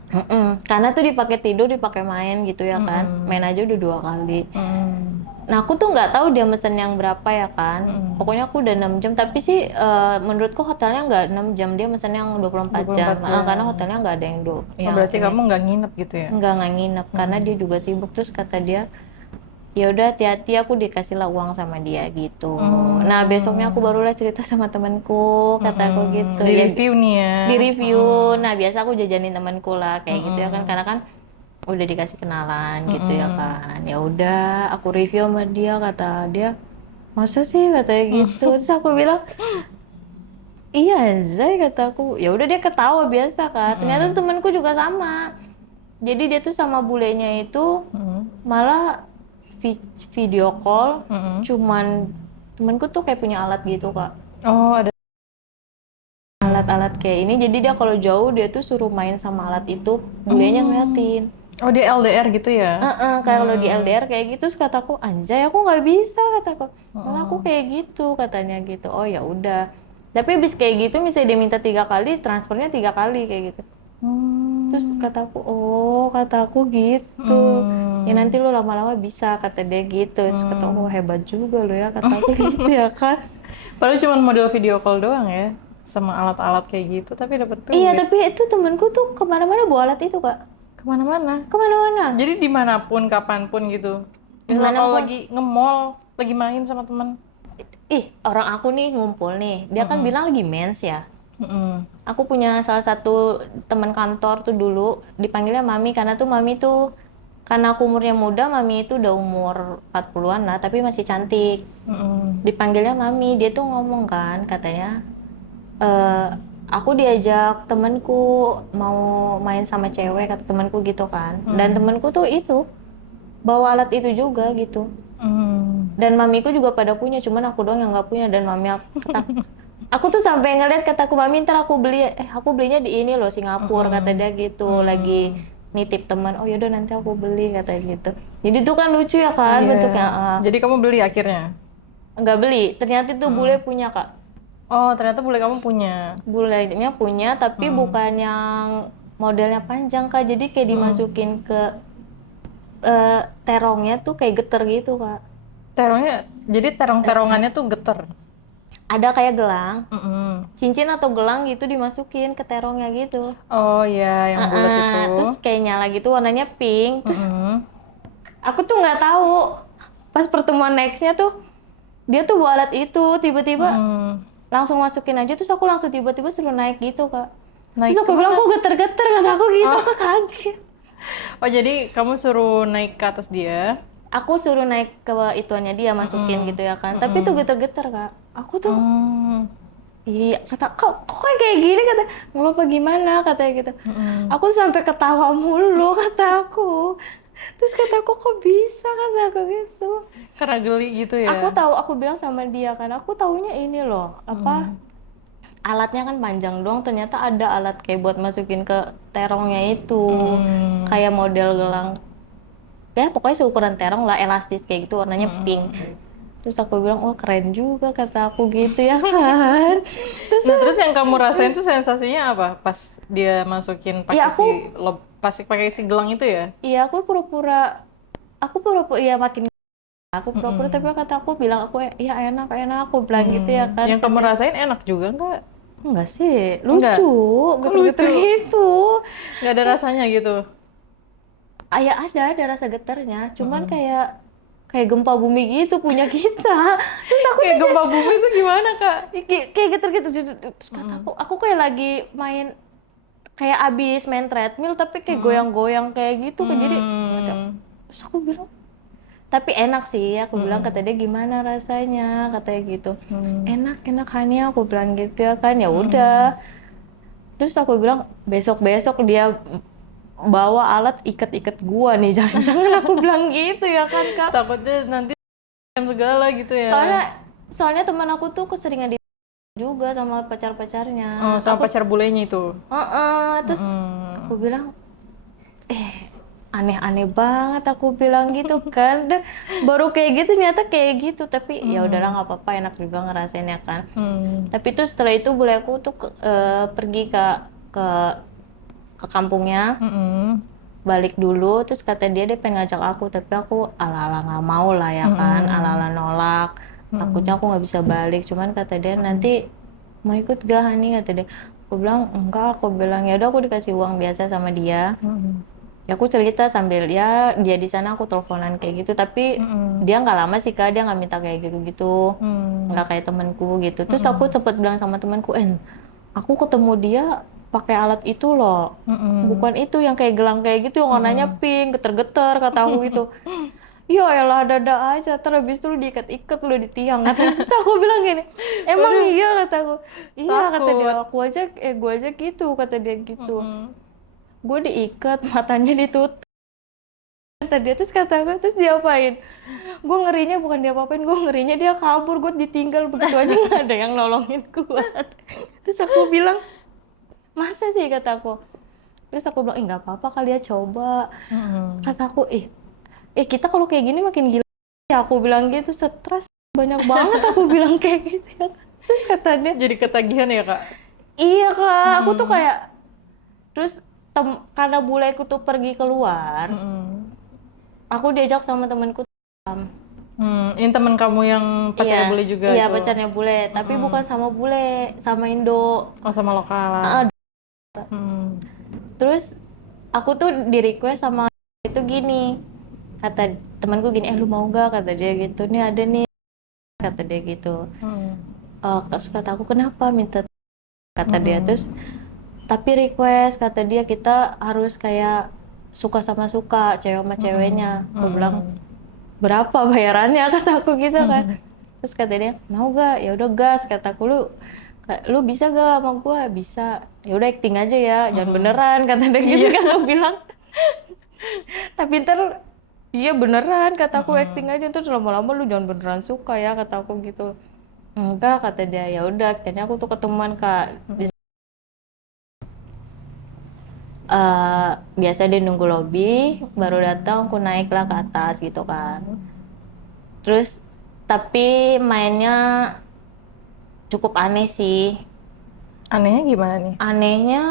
Karena tuh dipakai tidur, dipakai main gitu ya kan. Mm. Main aja udah 2 kali. Mm. Nah aku tuh nggak tahu dia mesen yang berapa ya kan. Mm. Pokoknya aku udah 6 jam. Tapi sih menurutku hotelnya nggak 6 jam. Dia mesen yang 24 jam. 24 jam. Karena hotelnya nggak ada yang Oh, yang berarti ini. kamu nggak nginep gitu ya? Nggak nginep. Karena dia juga sibuk. Terus kata dia, ya udah hati-hati, aku dikasih lah uang sama dia gitu. Nah besoknya aku barulah cerita sama temanku. Kata aku gitu. Di Ya review nih ya. di review. Nah biasa aku jajanin temanku lah kayak gitu ya kan. Karena kan udah dikasih kenalan gitu ya kan. Ya udah aku review sama dia, kata dia, masa sih katanya gitu. Terus aku bilang, iya Zai kata aku. Ya udah dia ketawa biasa kan. Ternyata temanku juga sama. Jadi dia tuh sama bulenya itu malah video call. Cuman temanku tuh kayak punya alat gitu kak. Oh, ada. Alat-alat kayak ini. Jadi dia kalau jauh dia tuh suruh main sama alat itu. Bulenya ngeliatin. Oh, dia LDR gitu ya? Kayak kalau di LDR kayak gitu. Terus kataku, anjay aku nggak bisa kataku. Malah aku kayak gitu katanya gitu. Oh ya udah. Tapi abis kayak gitu misalnya dia minta 3 kali, transfernya 3 kali kayak gitu. Terus kataku, oh kataku gitu. Ya nanti lu lama-lama bisa kata dia gitu. Terus kata, oh hebat juga lu ya kataku gitu ya kan. Padahal cuma model video call doang ya, sama alat-alat kayak gitu, tapi dapat duit. Iya tapi itu temenku tuh kemana-mana bawa alat itu kak. Kemana-mana. Kemana-mana. Jadi dimanapun, kapanpun gitu. Misalnya kalau Dimanapun. lagi nge-mall, lagi main sama teman. ih orang aku nih ngumpul nih, dia kan bilang lagi mens ya. Mm-mm. Aku punya salah satu teman kantor tuh dulu dipanggilnya Mami karena tuh Mami tuh karena aku umurnya muda, Mami itu udah umur 40-an lah tapi masih cantik. Mm-mm. Dipanggilnya Mami, dia tuh ngomong kan katanya eh aku diajak temenku mau main sama cewek kata temenku gitu kan. Dan temenku tuh itu bawa alat itu juga gitu. Mm. Dan mamiku juga pada punya, cuman aku doang yang nggak punya. Dan mami aku tuh sampai ngeliat kataku mami ntar aku beli, aku belinya di ini loh Singapura kata dia gitu, lagi nitip teman. Oh yaudah nanti aku beli kata gitu. Jadi tuh kan lucu ya kan Iya. bentuknya. Jadi kamu beli akhirnya? Nggak beli, ternyata itu bule punya kak. Oh, ternyata bule kamu punya. Bulenya punya tapi bukan yang modelnya panjang kak. Jadi kayak dimasukin ke terongnya tuh kayak geter gitu kak. Terongnya, jadi terong-terongannya tuh geter. Ada kayak gelang, Mm-mm. cincin atau gelang gitu dimasukin ke terongnya gitu. Oh iya, yang bulat itu. Terus kayak nyala gitu warnanya pink. Terus Mm-mm. aku tuh nggak tahu pas pertemuan nextnya tuh dia tuh bawa alat itu tiba-tiba Mm. langsung masukin aja. Terus aku langsung tiba-tiba suruh naik gitu kak. Naik Terus aku bilang kemana? kok geter-geter kata aku gitu. Aku kaget. Oh, jadi kamu suruh naik ke atas dia? Aku suruh naik ke ituannya dia masukin gitu ya kan. Tapi tuh geter-geter kak. Aku tuh Hmm. iya kata kok kayak gini kata nggak apa gimana katanya gitu. Aku sampai ketawa mulu kata aku. Terus kata aku kok bisa kata aku gitu. Karena geli gitu ya? Aku tahu aku bilang sama dia kan aku taunya ini loh apa alatnya kan panjang doang ternyata ada alat kayak buat masukin ke terongnya itu kayak model gelang ya pokoknya seukuran terong lah elastis kayak gitu warnanya pink. Terus aku bilang oh keren juga kata aku gitu ya kan. Terus Nah, terus yang kamu rasain tuh sensasinya apa? Pas dia masukin ya pakai pakai si gelang itu ya? iya aku pura-pura ya makin aku pura-pura tapi kata aku bilang aku ya enak enak aku bilang gitu ya kan. Yang kamu rasain enak juga nggak? Enggak sih, Enggak. lucu, Kok geter-geter lucu? gitu. Nggak ada rasanya gitu? Ah, ya ada rasa getarnya, cuman kayak gempa bumi gitu punya kita. Terus aku Kayak gempa bumi itu gimana, Kak? kayak getar gitu. Terus kata aku kayak lagi main kayak abis main treadmill tapi kayak goyang-goyang kayak gitu kan jadi terus aku bilang tapi enak sih aku bilang kata dia gimana rasanya katanya gitu enak enak Hania aku bilang gitu ya kan ya udah. Terus aku bilang besok-besok dia bawa alat ikat-ikat gua nih jangan-jangan aku bilang gitu ya kan kak. Takutnya nanti segala gitu ya. Soalnya teman aku tuh keseringan di juga sama pacar-pacarnya. Oh, sama pacar bulenya itu. Terus aku bilang aneh-aneh banget aku bilang gitu kan. Dan baru kayak gitu ternyata kayak gitu tapi ya udahlah nggak apa-apa enak juga ngerasainnya kan. Tapi tuh setelah itu bule aku tuh pergi ke ke kampungnya balik dulu terus kata dia pengen ngajak aku tapi aku ala-ala nggak mau lah ya kan ala-ala nolak takutnya aku nggak bisa balik cuman kata dia nanti mau ikut gak Hani kata dia. Aku bilang enggak aku bilang ya udah aku dikasih uang biasa sama dia. Ya aku cerita sambil ya dia di sana aku teleponan kayak gitu tapi dia nggak lama sih kak dia nggak minta kayak gitu-gitu nggak kayak temanku gitu terus aku cepet bilang sama temanku aku ketemu dia pakai alat itu loh bukan itu yang kayak gelang kayak gitu yang warnanya pink geter-geter kata aku gitu. Ya elah dada aja terus habis itu lu diikat-ikat lu di tiang kata terus aku bilang gini emang iya kata aku iya kata dia aku aja gue aja gitu kata dia gitu. Gue diikat matanya ditutup kata dia terus kata gue terus diapain gue ngerinya bukan dia apain gue ngerinya dia kabur gue ditinggal begitu aja nggak ada yang nolongin gue. Terus aku bilang masa sih kata aku. Terus aku bilang nggak apa-apa kali ya coba. Kata aku kita kalau kayak gini makin gila ya aku bilang gitu stres banyak banget aku bilang kayak gitu ya. Terus kata dia Jadi ketagihan ya, Kak? iya kak aku tuh kayak terus karena buleku tuh pergi keluar aku diajak sama temanku Ini teman kamu yang pacarnya bule juga iya itu? pacarnya bule tapi bukan sama bule sama Indo. Oh, sama lokal. Terus aku tuh di request sama itu gini kata temanku gini lu mau gak kata dia gitu nih ada nih kata dia gitu. Terus kata aku, kenapa minta, kata dia. Terus tapi request, kata dia, kita harus kayak suka sama suka, cewek sama ceweknya. Aku bilang, berapa bayarannya, kata aku gitu kan. Terus kata dia, mau gak? Ya udah gas, kata aku. Lu bisa gak sama gue? Bisa. Ya udah acting aja ya, jangan beneran, kata dia gitu kan. Aku bilang, tapi ntar iya beneran, kata aku, acting aja, terus lama-lama lu jangan beneran suka ya, kata aku gitu. Enggak, kata dia. Ya udah, akhirnya aku tuh ketemuan Kak. Biasa dia nunggu lobby, baru datang, aku naiklah ke atas gitu kan. Terus tapi mainnya cukup aneh sih. Anehnya gimana nih? Anehnya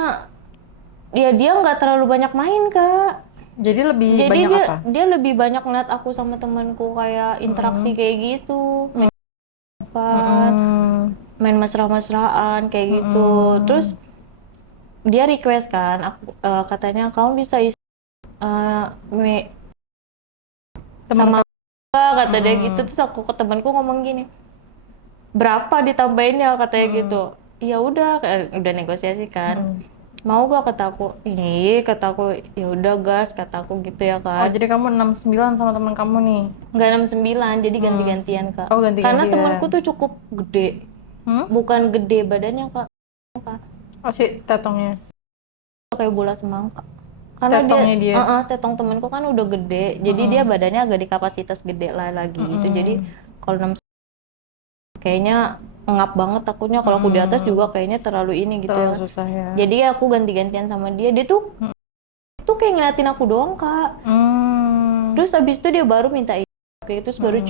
dia nggak terlalu banyak main Kak. Jadi lebih Jadi banyak dia apa? dia lebih banyak ngeliat aku sama temanku kayak interaksi kayak gitu, main apa, main mesra-mesraan kayak gitu. Terus dia request kan, aku katanya kamu bisa isi Temen sama kamu. kata dia gitu. Terus aku ke temanku ngomong gini, berapa ditambahinnya, katanya gitu. Ya udah, udah negosiasi kan. Mau gak, kata aku. Iya, kata aku, ya udah gas, kata aku gitu ya Oh, kan. jadi kamu 69 sama temen kamu nih? Nggak 69, jadi ganti-gantian Kak. Oh, Karena ganti-gantian. temanku tuh cukup gede. Bukan gede badannya Kak. Oh, si tetongnya. Kayak bola semangka. Karena Tetongnya dia. tetong temanku kan udah gede. Jadi dia badannya agak di kapasitas gede lah lagi gitu. Jadi kalau 6 kayaknya ngap banget, takutnya kalau aku di atas juga kayaknya terlalu ini gitu Terlalu ya. susah ya. Jadi aku ganti-gantian sama dia. Dia tuh kayak ngeliatin aku doang Kak. Terus abis itu dia baru minta kayak terus baru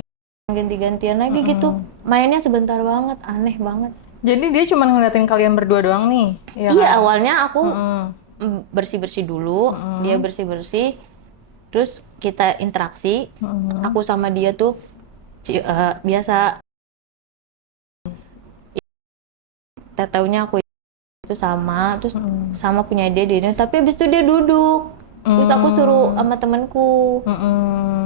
ganti-gantian lagi gitu. Mainnya sebentar banget, aneh banget. Jadi dia cuma ngeliatin kalian berdua doang nih? Ya Iya, kan? awalnya aku bersih-bersih dulu, dia bersih-bersih, terus kita interaksi. Aku sama dia tuh biasa, taunya aku itu sama, terus sama punya dia tapi abis itu dia duduk. Terus aku suruh sama temanku.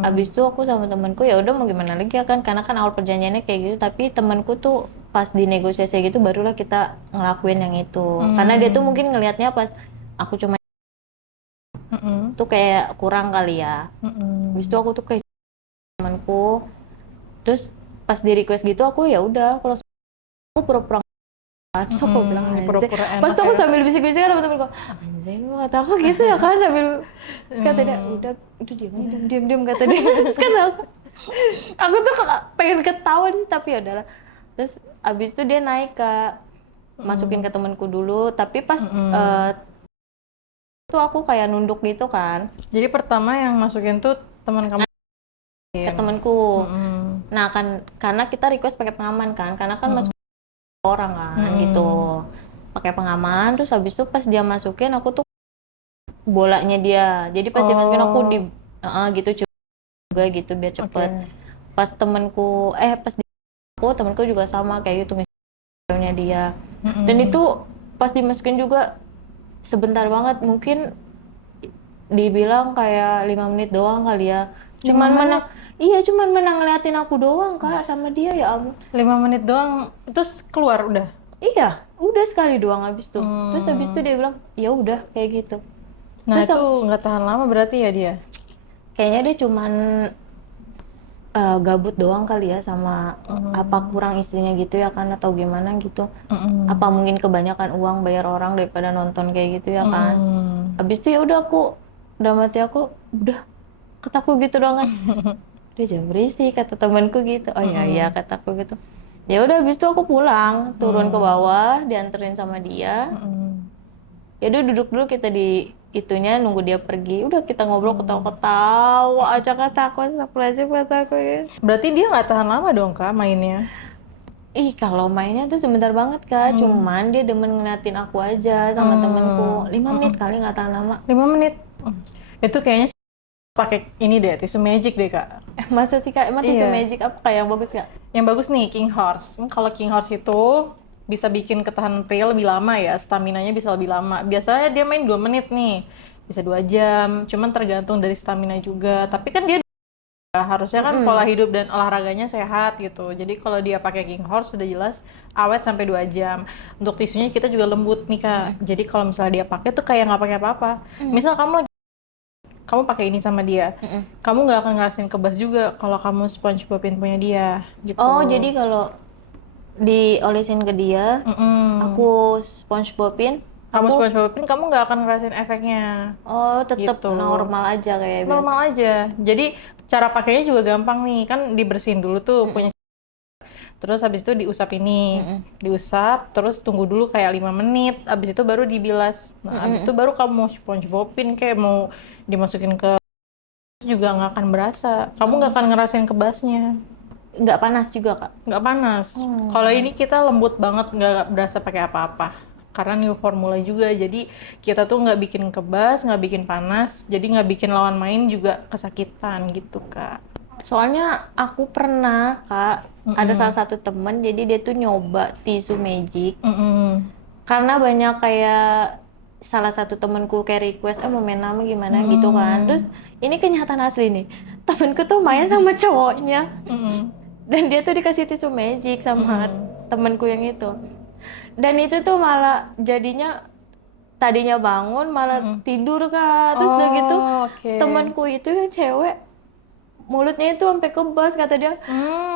Abis itu aku sama temanku, ya udah mau gimana lagi ya kan, karena kan awal perjanjiannya kayak gitu. Tapi temanku tuh pas di negosiasi gitu barulah kita ngelakuin yang itu. Karena dia tuh mungkin ngelihatnya pas aku cuma tuh kayak kurang kali ya. Abis itu aku tuh kayak temanku. Terus pas di request gitu aku ya udah, kalau aku pura-pura. Terus aku bilang anjay, pas tuh aku sambil bisik-bisik kan sama temenku, anjay lu, kata aku gitu ya kan, sambil terus kata dia, udah itu diam, kata dia. Terus kata aku tuh pengen ketawa sih, tapi ya udahlah. Terus abis itu dia naik masukin ke temanku dulu, tapi pas tuh aku kayak nunduk gitu kan. Jadi pertama yang masukin tuh teman kamu? Ke temanku. Nah kan karena kita request pakai pengaman kan, karena kan masuk orang kan gitu, pakai pengaman. Terus habis itu pas dia masukin aku tuh bolanya dia, jadi pas dia masukin aku di gitu juga gitu biar cepet. Pas temanku temanku juga sama kayak gitu misalnya dia. Dan itu pas dimasukin juga sebentar banget, mungkin dibilang kayak 5 menit doang kali ya. Cuman menang ngeliatin aku doang Kak sama dia, ya ampun. 5 menit doang, terus keluar udah? Iya, udah sekali doang abis itu. Terus abis itu dia bilang, ya udah kayak gitu. Nah terus itu nggak tahan lama berarti ya dia? Kayaknya dia cuman gabut doang kali ya, sama apa kurang istrinya gitu ya kan, atau gimana gitu. Apa mungkin kebanyakan uang bayar orang daripada nonton kayak gitu ya kan. Abis itu ya udah, aku udah mati, aku udah kataku gitu doang kan. Udah jangan berisik, kata temanku gitu. Oh iya kataku gitu. Ya udah habis itu aku pulang, turun ke bawah, dianterin sama dia. Ya udah duduk dulu kita di itunya, nunggu dia pergi. Udah kita ngobrol ketawa-ketawa aja, kata aku, kata aku ya. Berarti dia nggak tahan lama dong Kak mainnya? Ih, kalau mainnya tuh sebentar banget Kak. Cuman dia demen ngeliatin aku aja sama temenku. 5 menit kali, nggak tahan lama. 5 menit? Itu kayaknya pakai ini deh, tisu magic deh Kak. Masa sih Kak? Emang tisu magic apa Kak yang bagus Kak? Yang bagus nih King Horse. Kalau King Horse itu bisa bikin ketahanan pria lebih lama ya, staminanya bisa lebih lama. Biasanya dia main 2 menit nih, bisa 2 jam. Cuman tergantung dari stamina juga. Tapi kan dia Harusnya kan pola hidup dan olahraganya sehat gitu. Jadi kalau dia pakai King Horse sudah jelas awet sampai 2 jam. Untuk tisunya kita juga lembut nih Kak. Jadi kalau misalnya dia pakai tuh kayak nggak pakai apa-apa. Misal kamu pakai ini sama dia, kamu nggak akan ngerasain kebas juga kalau kamu SpongeBobin punya dia gitu. Oh, jadi kalau diolesin ke dia, aku SpongeBobin, Kamu SpongeBobin, kamu nggak akan ngerasain efeknya. oh tetap Gitu. normal aja kayak biasa. Normal aja. Jadi cara pakainya juga gampang nih, kan dibersihin dulu tuh punya. Terus habis itu diusap ini, diusap, terus tunggu dulu kayak 5 menit, habis itu baru dibilas. Nah, habis itu baru kamu mau SpongeBobin kayak mau dimasukin ke juga nggak akan berasa. Kamu nggak akan ngerasain kebasnya. Nggak panas juga, Kak? Nggak panas. Kalau ini kita lembut banget, nggak berasa pakai apa-apa. Karena new formula juga, jadi kita tuh nggak bikin kebas, nggak bikin panas, jadi nggak bikin lawan main juga kesakitan gitu, Kak. Soalnya aku pernah, Kak, ada salah satu temen, jadi dia tuh nyoba tisu magic. Karena banyak kayak salah satu temenku kayak request, mau main nama gimana gitu kan. Terus ini kenyataan asli nih, temenku tuh main sama cowoknya. Dan dia tuh dikasih tisu magic sama temenku yang itu. Dan itu tuh malah jadinya tadinya bangun malah tidur, Kak. Terus udah gitu temanku itu yang cewek mulutnya itu sampai kebas kata dia.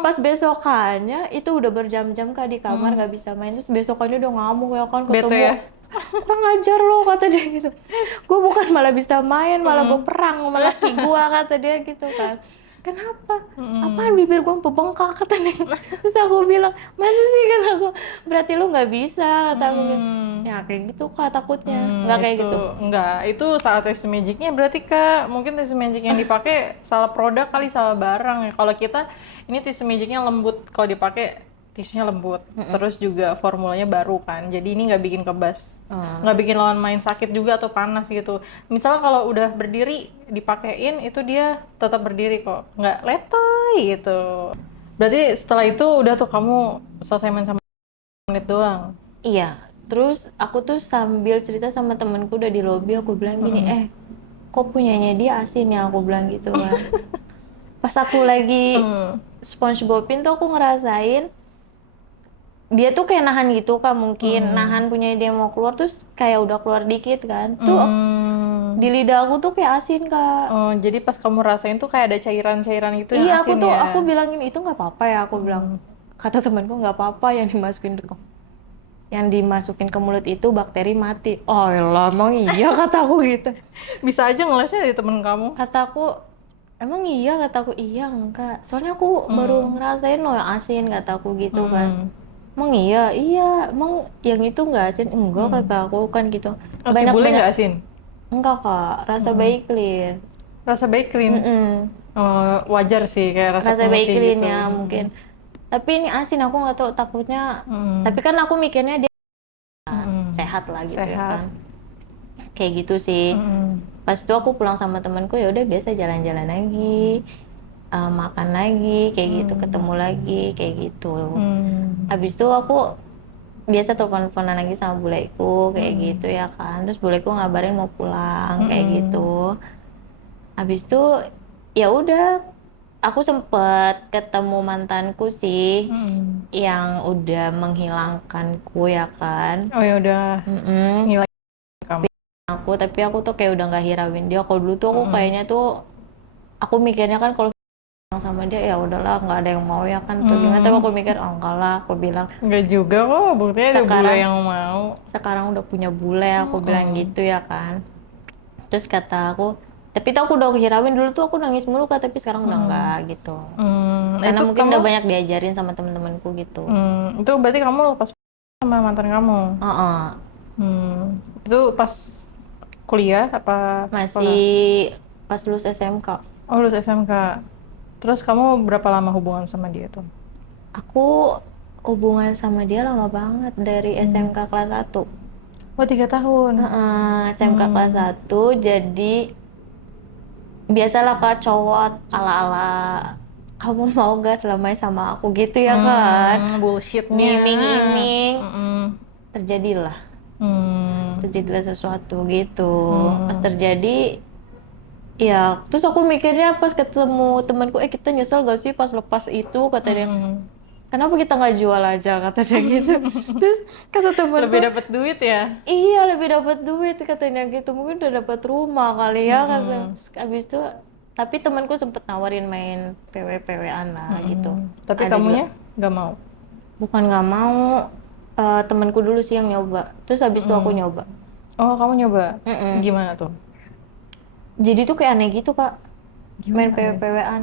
Pas besokannya itu udah berjam-jam Kak di kamar nggak bisa main. Terus besokannya udah ngamuk ya kan, ketemu Bete ya? kurang ajar lo kata dia gitu. Gue bukan malah bisa main, malah gue perang sama laki gue kata dia gitu kan. Kenapa? Apaan bibir gue bengkak kata dia. Terus aku bilang, masa sih kata aku, berarti lu nggak bisa kata aku gitu. Ya kayak gitu Kak takutnya, nggak kayak gitu. Enggak, itu salah tisu magicnya berarti Kak, mungkin tisu magic yang dipakai salah produk kali, salah barang ya. Kalau kita, ini tisu magicnya lembut, kalau dipakai tisunya lembut, terus juga formulanya baru kan, jadi ini nggak bikin kebas, nggak bikin lawan main sakit juga atau panas gitu. Misalnya kalau udah berdiri dipakein itu dia tetap berdiri kok, nggak letoy gitu. Berarti setelah itu udah tuh kamu selesai main sama menit doang. Iya, terus aku tuh sambil cerita sama temenku udah di lobi, aku bilang gini, kok punyanya dia asin ya, aku bilang gitu kan. Pas aku lagi SpongeBobin tuh aku ngerasain dia tuh kayak nahan gitu Kak, mungkin nahan punya dia mau keluar, terus kayak udah keluar dikit kan tuh di lidah aku tuh kayak asin Kak. Oh, jadi pas kamu rasain tuh kayak ada cairan-cairan gitu yang Iya, asin ya? aku bilangin itu nggak apa-apa ya, aku bilang. Kata temanku nggak apa-apa, yang dimasukin ke mulut itu bakteri mati. Oh lah, emang iya kataku gitu. Bisa aja ngelesnya dari temen kamu. Kataku, emang iya kataku, iya enggak. Soalnya aku baru ngerasain loh yang asin kataku gitu kan. Emang iya, emang yang itu nggak asin? Enggak kata aku kan gitu. Rasa bule nggak asin? Enggak Kak, rasa baik clean. Rasa baik clean? Oh, wajar sih kayak rasa baik pemutih clean gitu. ya mungkin. Tapi ini asin, aku nggak tahu, takutnya. Tapi kan aku mikirnya dia sehat lah gitu ya kan. Kayak gitu sih. Pas itu aku pulang sama temanku, ya udah biasa jalan-jalan lagi, makan lagi, kayak gitu, ketemu lagi, kayak gitu. Habis itu aku biasa telepon-teleponan lagi sama buleku, kayak gitu ya kan. Terus buleku ngabarin mau pulang, kayak gitu. Habis itu ya udah, aku sempet ketemu mantanku sih, yang udah menghilangkanku ya kan. Oh ya udah. Ngilangin kamu. Tapi aku tuh kayak udah nggak hirauin dia. Kalau dulu tuh aku kayaknya tuh, aku mikirnya kan kalau sama dia ya udahlah, nggak ada yang mau ya kan tuh gimana. Tapi aku mikir oh enggak lah, aku bilang Nggak juga kok, buktinya ada bule yang mau. sekarang udah punya bule, aku bilang gitu ya kan. Terus kata aku, tapi tuh aku udah hirauin, dulu tuh aku nangis mulu Kak, tapi sekarang udah enggak gitu. Karena Itu mungkin kamu, udah banyak diajarin sama temen-temenku gitu. itu berarti kamu lepas sama mantan kamu? Itu pas kuliah apa Masih pas lulus SMK. Oh, lulus SMK. Terus kamu berapa lama hubungan sama dia tuh? Aku hubungan sama dia lama banget, dari SMK kelas 1. Oh, 3 tahun. SMK kelas 1, jadi biasalah Kak, cowok ala-ala kamu mau gak selamanya sama aku gitu ya kan. Bullshitnya. Iming-iming. Terjadilah sesuatu gitu. Pas terjadi, Iya, terus aku mikirnya pas ketemu temanku, kita nyesel gak sih pas lepas itu, kata dia. Kenapa kita nggak jual aja, kata dia gitu. Terus kata Lebih temanku, dapat duit ya. iya lebih dapat duit katanya gitu, mungkin udah dapat rumah kali ya kata. Terus abis itu, tapi temanku sempet nawarin main PW-PWan lah gitu. Tapi Ada juga, kamunya nggak mau. bukan nggak mau, temanku dulu sih yang nyoba. Terus abis itu aku nyoba. Oh, kamu nyoba. Mm-mm. Gimana tuh? Jadi tuh kayak aneh gitu kak, main Gimana aneh? PW-PWan.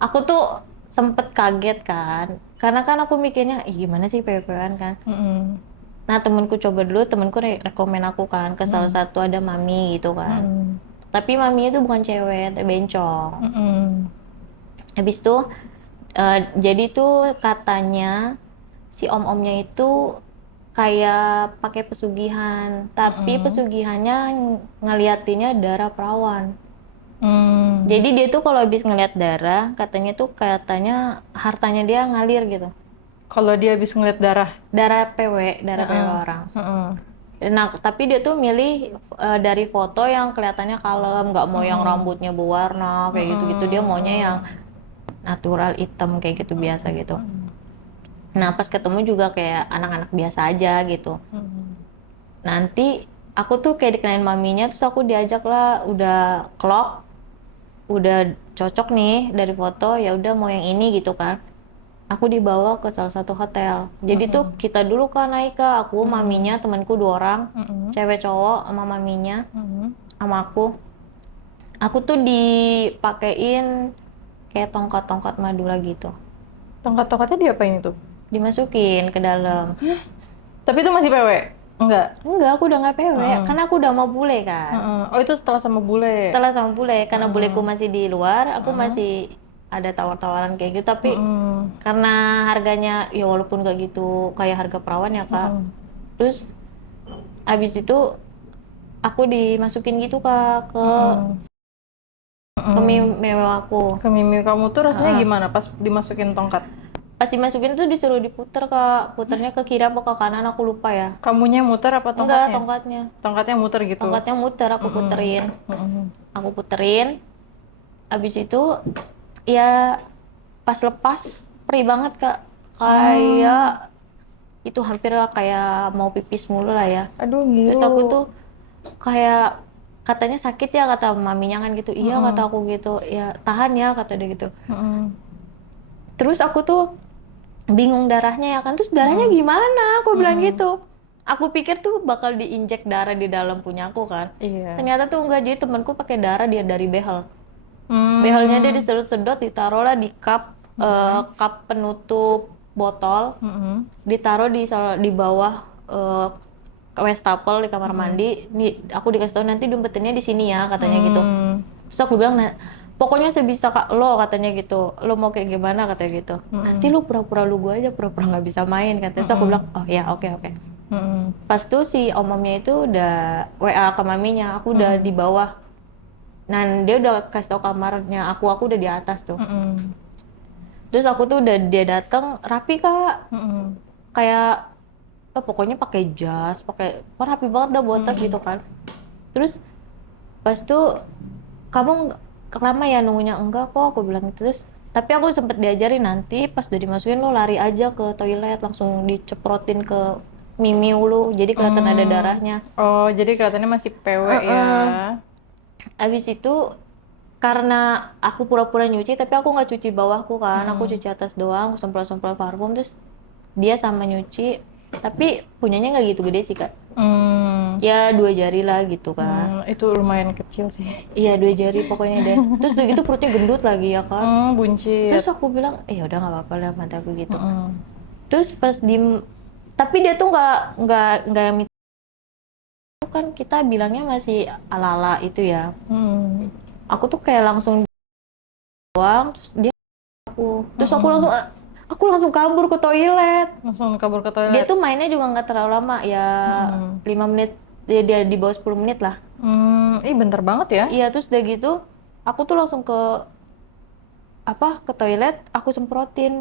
Aku tuh sempet kaget kan, karena kan aku mikirnya, ih gimana sih PW-PWan kan. Mm-mm. Nah temenku coba dulu, temenku rekomen aku kan ke salah Mm-mm. satu ada mami gitu kan. Mm-mm. Tapi maminya itu bukan cewek, tapi bencong. Mm-mm. Habis itu jadi tuh katanya si om-omnya itu kayak pakai pesugihan, tapi Mm-mm. pesugihannya ngeliatinnya darah perawan. Mm. Jadi dia tuh kalau habis ngeliat darah, katanya hartanya dia ngalir gitu. Kalau dia habis ngeliat darah. Darah PW Heeh. orang. Heeh. Nah, tapi dia tuh milih dari foto yang kelihatannya kalem, nggak mau yang Heeh. rambutnya berwarna kayak gitu-gitu. Dia maunya yang natural hitam kayak gitu biasa gitu. Nah, pas ketemu juga kayak anak-anak biasa aja gitu. Nanti aku tuh kayak dikenalin maminya, terus aku diajak lah, udah clock, udah cocok nih dari foto, ya udah mau yang ini gitu kan. Aku dibawa ke salah satu hotel. Jadi tuh kita dulu kan naik ke aku, maminya, temanku 2 orang, cewek cowok sama maminya, sama aku. Aku tuh dipakein kayak tongkat-tongkat madura gitu. Tongkat-tongkatnya diapain itu? Dimasukin ke dalam. Tapi itu masih PW? Enggak. Enggak, aku udah nggak PW, Heeh. karena aku udah mau bule kan. Heeh. Oh, itu setelah sama bule. Setelah sama bule, karena buleku Heeh. masih di luar, aku Heeh. masih ada tawar-tawaran kayak gitu. Tapi Heeh. karena harganya, ya walaupun gak gitu kayak harga perawan ya kak. Heeh. Terus abis itu aku dimasukin gitu kak ke Heeh. mewah aku. Ke Mimi kamu tuh rasanya Heeh. gimana pas dimasukin tongkat? Pas dimasukin tuh disuruh diputer kak, puternya ke kiri apa ke kanan aku lupa ya. Kamunya muter apa Enggak, tongkatnya? tongkatnya. Tongkatnya muter gitu. Tongkatnya muter, aku puterin. Heeh. Aku puterin. Abis itu ya pas lepas perih banget kak. Kayak itu hampir kayak mau pipis mulu lah ya. Aduh, Terus aku gilu. tuh kayak katanya sakit ya kata maminya kan gitu. Iya kata aku gitu. Ya tahan ya kata dia gitu. Heeh. Terus aku tuh bingung darahnya ya kan. Terus darahnya gimana? Aku bilang gitu. Aku pikir tuh bakal diinjek darah di dalam punya aku kan. Iya. Ternyata tuh enggak. Jadi temanku pakai darah dia dari behel. Hmm. Behelnya dia disedot-sedot, ditaruhlah di cup penutup botol, Heeh. ditaruh di bawah wastafel di kamar mandi. Aku dikasih tahu nanti diumpetinnya di sini ya katanya gitu. Terus aku bilang, nah, pokoknya sebisa lo katanya gitu. Lo mau kayak gimana katanya gitu. Nanti lo pura-pura lu gue aja, pura-pura nggak bisa main katanya. Terus aku bilang, oh ya oke oke. Pas tuh si omomnya itu udah WA ke maminya, aku udah di bawah. Nah dia udah kasih tau kamarnya aku udah di atas tuh. Terus aku tuh udah dia datang rapi kak, kayak pokoknya pakai jas, rapi banget dah buat tas gitu kan. Terus pas tuh kamu lama ya nunggunya, enggak kok aku bilang gitu. Terus tapi aku sempet diajarin nanti pas udah dimasukin lo lari aja ke toilet, langsung diceprotin ke mimi lu, jadi kelihatan ada darahnya. Oh, jadi kelihatannya masih PW ya. Abis itu karena aku pura-pura nyuci, tapi aku nggak cuci bawahku kan, aku cuci atas doang, aku semprot-semprot parfum. Terus dia sama nyuci, tapi punyanya nggak gitu gede sih kak, ya 2 jari lah gitu kan. Itu lumayan kecil sih. Iya 2 jari pokoknya deh. Terus udah gitu perutnya gendut lagi ya kan. Buncit. Terus aku bilang, ya udah nggak apa-apa lah mata aku gitu. Terus pas tapi dia tuh nggak yang kan, kita bilangnya masih ala-ala itu ya. Aku tuh kayak langsung doang, terus dia aku langsung kabur ke toilet. Langsung kabur ke toilet. Dia tuh mainnya juga nggak terlalu lama ya, 5 menit, dia di bawah 10 menit lah. Ih bentar banget ya. Iya, terus udah gitu aku tuh langsung ke toilet, aku semprotin,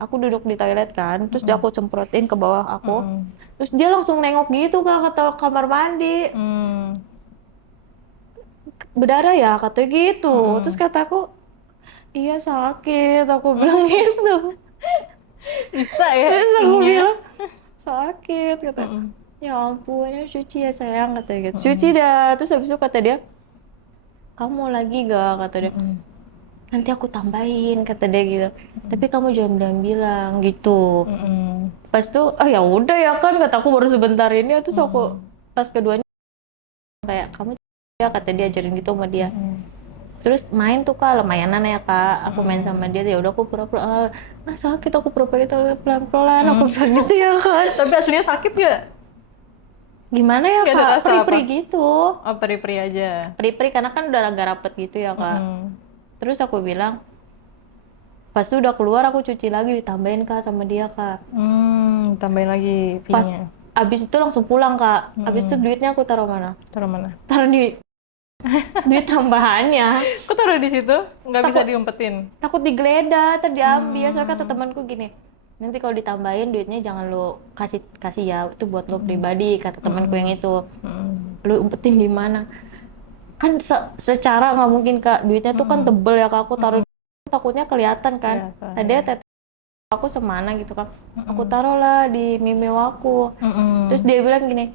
aku duduk di toilet kan, terus aku semprotin ke bawah aku. Terus dia langsung nengok gitu ke kamar mandi. berdarah ya, katanya gitu. Terus kata aku, iya sakit, aku bilang gitu. Bisa ya Terus aku ininya. bilang, sakit, kata. Mm-mm. Ya ampun, ya cuci ya sayang, katanya gitu. Cuci Mm-mm. dah. Terus habis itu kata dia, kamu mau lagi gak? Kata dia. Mm-mm. Nanti aku tambahin, kata dia gitu. Tapi kamu jangan bilang-bilang gitu. Mm-mm. Pas itu, ya udah ya kan, kata aku baru sebentar ini. Terus aku Mm-mm. pas keduanya kayak kamu ya, kata dia ajarin gitu sama dia. Mm-mm. Terus main tuh kak, lumayanan ya kak. Aku main sama Mm-mm. dia, ya udah aku pura-pura, sakit, aku pura-pura gitu pelan-pelan, aku Mm. bilang gitu ya kan. Tapi aslinya sakit nggak? Gimana ya Nggak ada kak, rasa apa? peri-peri gitu. Oh, peri-peri aja. Peri-peri karena kan udah agak rapet gitu ya kak. Mm-mm. Terus aku bilang, pas itu udah keluar aku cuci lagi, ditambahin kak sama dia kak. Tambahin lagi Pas fee-nya. abis itu langsung pulang kak. Abis itu Mm-mm. duitnya aku taruh mana? Taruh mana? Taruh di duit tambahannya. Kok taruh di situ? Nggak bisa Takut diumpetin? takut digeledah, diambil. Soalnya kata Hmm. temanku gini, nanti kalau ditambahin duitnya jangan lo kasih kasih ya, itu buat lo Mm-mm. pribadi, kata temanku yang itu. Mm-mm. Lo umpetin di mana? Kan secara nggak mungkin kak, duitnya tuh kan Mm-mm. tebel ya kak, aku taruh Mm-mm. takutnya kelihatan kan. Kelihatan, Tadi ya. aku semana gitu kan, aku Mm-mm. taruh lah di mimeo aku. Terus Mm-mm. dia bilang gini,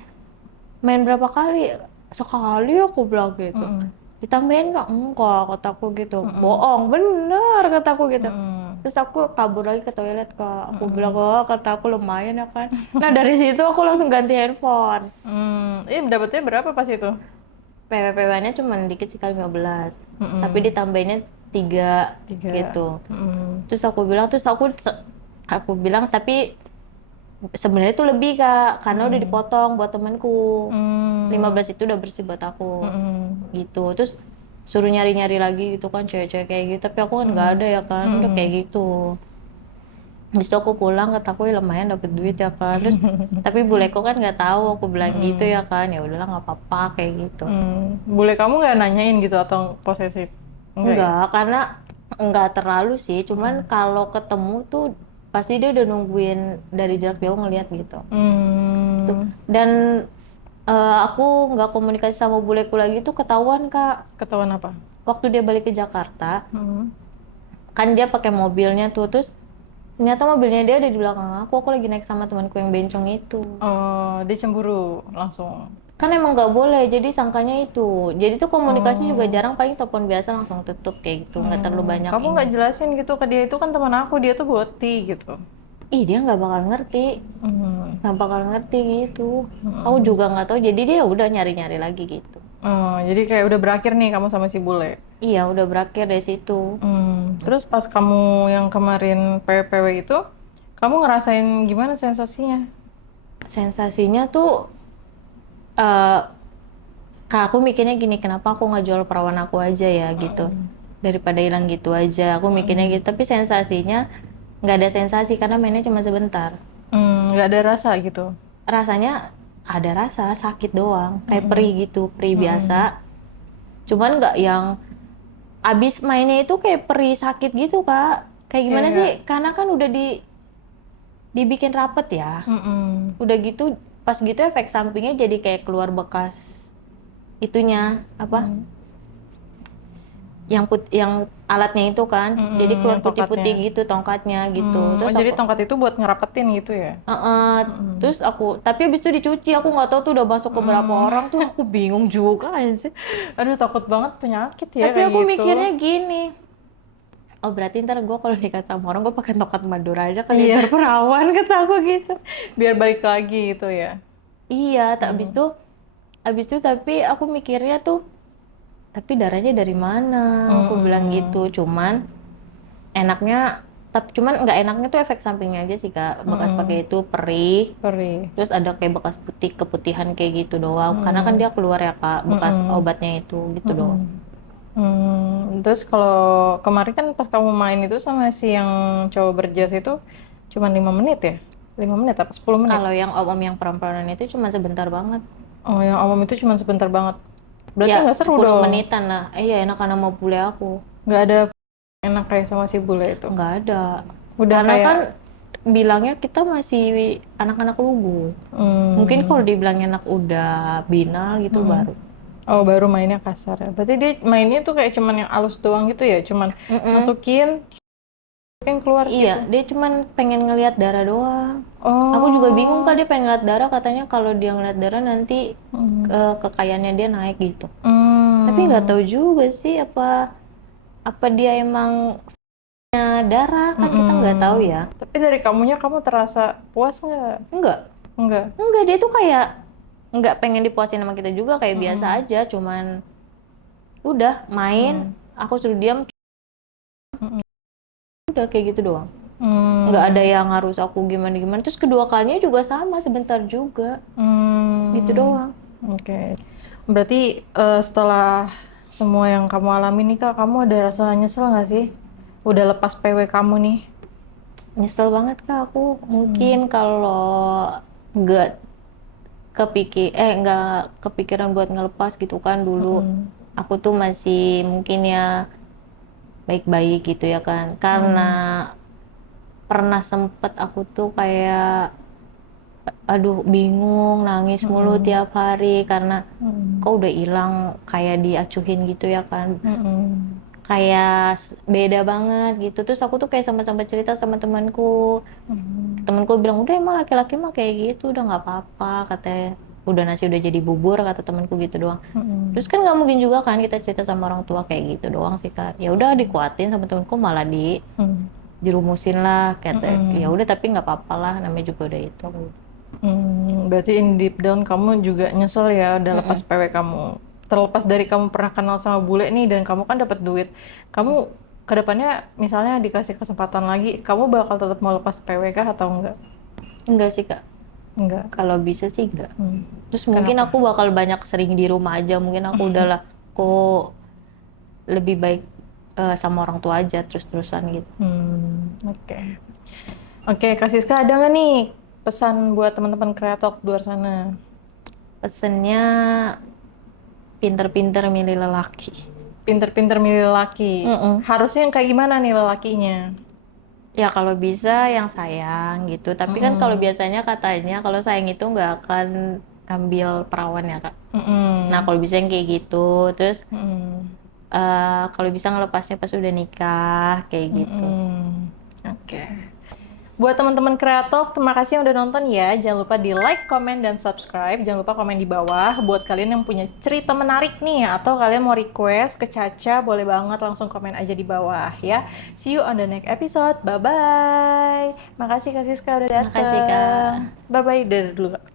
main berapa kali? Sekali, aku bilang gitu. Mm-mm. Ditambahin nggak? Enggak, kataku gitu. Mm-mm. Bohong, bener kataku gitu. Mm-mm. Terus aku kabur lagi ke toilet kak. Aku bilang, Mm-mm. oh kata aku lumayan ya kan. Nah dari situ aku langsung ganti handphone. Ini dapetnya berapa pas itu? PWPW-nya cuma dikit sih kali 15. Tapi Mm-mm. ditambahinnya 3 3. gitu. Mm-mm. Terus aku bilang, aku bilang tapi sebenarnya itu lebih kak, karena udah Mm-mm. dipotong buat temanku. Mm. 15 itu udah bersih buat aku. Mm-mm. Gitu. Terus suruh nyari-nyari lagi gitu kan, cewek-cewek kayak gitu. Tapi aku kan nggak Mm-mm. ada ya kan, udah Mm-mm. kayak gitu. Habis itu aku pulang, kataku ya lumayan dapet duit ya kan. Terus tapi buleku kan nggak tahu aku bilang gitu Mm-mm. ya kan. Ya udahlah nggak apa-apa kayak gitu. Bule kamu nggak nanyain gitu atau posesif? Enggak ya? Enggak, karena enggak terlalu sih. Cuman Mm. kalau ketemu tuh pasti dia udah nungguin dari jarak jauh ngeliat gitu. Tuh. Hmm. Dan aku nggak komunikasi sama buleku lagi tuh ketahuan kak. Ketahuan apa? Waktu dia balik ke Jakarta, Mm. kan dia pakai mobilnya tuh, terus ternyata mobilnya dia ada di belakang aku lagi naik sama temanku yang bencong itu. Oh, dia cemburu langsung. Kan emang nggak boleh, jadi sangkanya itu. Jadi tuh komunikasi juga Oh. jarang, paling telepon biasa langsung tutup kayak gitu, nggak terlalu banyak Kamu ini. nggak jelasin gitu ke dia, itu kan teman aku, dia tuh boti gitu. Ih, dia nggak bakal ngerti, Hmm. nggak bakal ngerti gitu. Aku Hmm. juga nggak tahu, jadi dia udah nyari-nyari lagi gitu. Oh, jadi kayak udah berakhir nih kamu sama si bule. Iya, udah berakhir dari situ. Terus pas kamu yang kemarin PWPW itu, kamu ngerasain gimana sensasinya? Sensasinya tuh, eh kak aku mikirnya gini, kenapa aku nggak jual perawan aku aja ya gitu, daripada hilang gitu aja. Aku mikirnya gitu, tapi sensasinya nggak ada sensasi karena mainnya cuma sebentar. Nggak ada rasa gitu. Rasanya ada rasa sakit doang, kayak perih gitu, perih Mm-mm. biasa. Cuman nggak yang abis mainnya itu kayak perih sakit gitu kak. Kayak gimana sih? Kayak, Karena kan udah dibikin rapet ya. mm-mm. Udah gitu, pas gitu efek sampingnya jadi kayak keluar bekas itunya apa? Yang alatnya itu kan, jadi keluar Yang tongkatnya. putih-putih gitu tongkatnya gitu. Terus Jadi aku, tongkat itu buat ngerapetin gitu ya? terus aku, tapi abis itu dicuci, aku nggak tahu tuh udah masuk ke berapa Mm. orang tuh, aku bingung juga sih. Aduh, takut banget penyakit ya Tapi kayak aku gitu. mikirnya gini, oh berarti ntar gue kalau nikah sama orang gue pakai tongkat Madura aja kali Iya. biar perawan, kata aku gitu. Biar balik lagi gitu ya. Iya, tak abis itu tapi aku mikirnya tuh, tapi darahnya dari mana? Aku bilang gitu. Cuman enaknya, tapi cuman nggak enaknya tuh efek sampingnya aja sih kak. Bekas pakai itu perih, Perih. terus ada kayak bekas putih keputihan kayak gitu doang. Karena kan dia keluar ya kak, bekas obatnya itu gitu doang. Terus kalau kemarin kan pas kamu main itu sama si yang cowok berjas itu cuma 5 menit ya? 5 menit apa 10 menit? Kalau yang om-om yang perempuanan itu cuma sebentar banget. Oh, yang omom itu cuma sebentar banget. Berarti Ya nggak seru 10 dong? menitan lah. Iya enak karena mau bule aku. Nggak ada enak kayak sama si bule itu? Nggak ada. Udah Karena kayak, kan bilangnya kita masih anak-anak lugu. hmm, Mungkin kalau dibilang anak udah binal gitu baru. Oh, baru mainnya kasar ya. Berarti dia mainnya tuh kayak cuman yang halus doang gitu ya? Cuman Mm-mm. masukin, kan keluar Iya, gitu. dia cuman pengen ngelihat darah doang. Aku juga bingung Kak, Oh. dia pengen ngeliat darah, katanya kalau dia ngeliat darah nanti Hmm. kekayaannya dia naik gitu. Tapi nggak Hmm. tahu juga sih apa apa dia emang punya darah, kan kita nggak tahu Mm-mm. ya. Tapi dari kamunya kamu terasa puas nggak? Enggak, Enggak. enggak, dia tuh kayak nggak pengen dipuasin sama kita juga, kayak biasa Mm-mm. aja, cuman udah main, Mm. aku suruh diam, Mm-mm. udah kayak gitu doang. Nggak ada Mm. yang harus aku gimana-gimana. Terus kedua kalinya juga sama, sebentar juga. Gitu Hmm. doang. Oke. Berarti setelah semua yang kamu alami nih Kak, kamu ada rasa nyesel nggak sih? Udah lepas PW kamu nih. Nyesel banget Kak aku. Hmm. Mungkin kalau nggak nggak kepikiran buat ngelepas gitu kan dulu. Mm-mm. Aku tuh masih mungkin ya baik-baik gitu ya kan. Karena Mm. pernah sempet aku tuh kayak aduh bingung, nangis mulu Mm-mm. tiap hari karena Mm-mm. kok udah hilang, kayak diacuhin gitu ya kan. Mm-mm. Kayak beda banget gitu. Terus aku tuh kayak sama-sama cerita sama temanku. Mm-mm. Temanku bilang udah emang laki-laki mah kayak gitu, udah nggak apa-apa katanya. Udah nasi udah jadi bubur kata temanku gitu doang. Terus Mm-mm. kan nggak mungkin juga kan kita cerita sama orang tua kayak gitu doang sih Kak. Ya udah dikuatin sama temanku, malah Mm-mm. dirumusin lah kata ya Mm-mm. udah tapi nggak apa-apa lah, namanya juga udah itu. Berarti in deep down kamu juga nyesel ya udah lepas Mm-mm. PW kamu. Terlepas dari kamu pernah kenal sama bule nih dan kamu kan dapat duit. Kamu kedepannya misalnya dikasih kesempatan lagi, kamu bakal tetap mau lepas PW kah atau enggak? Enggak sih Kak, Enggak. kalau bisa sih enggak. Hmm. Terus mungkin Kenapa? aku bakal banyak sering di rumah aja, mungkin aku udahlah kok lebih baik sama orang tua aja terus-terusan gitu. Oke. Oke, Kak Siska ada nggak nih pesan buat teman-teman kreator di luar sana? Pesennya pinter-pinter milih lelaki. Pinter-pinter milih lelaki. Mm-mm. Harusnya yang kayak gimana nih lelakinya? Ya kalau bisa yang sayang gitu. Tapi kan kalau Mm-mm. biasanya katanya kalau sayang itu nggak akan ambil perawan ya Kak. Nah Mm-mm. kalau bisa yang kayak gitu. Terus Mm-mm. kalau bisa ngelepasnya pas udah nikah kayak gitu. Mm-mm. Oke. Buat teman-teman kreator, terima kasih yang udah nonton ya. Jangan lupa di like, comment, dan subscribe. Jangan lupa komen di bawah. Buat kalian yang punya cerita menarik nih, atau kalian mau request ke Caca, boleh banget langsung komen aja di bawah ya. See you on the next episode. Bye-bye. Makasih Kak Siska udah Makasih dateng. Kak. Bye-bye. Dadah dulu Kak.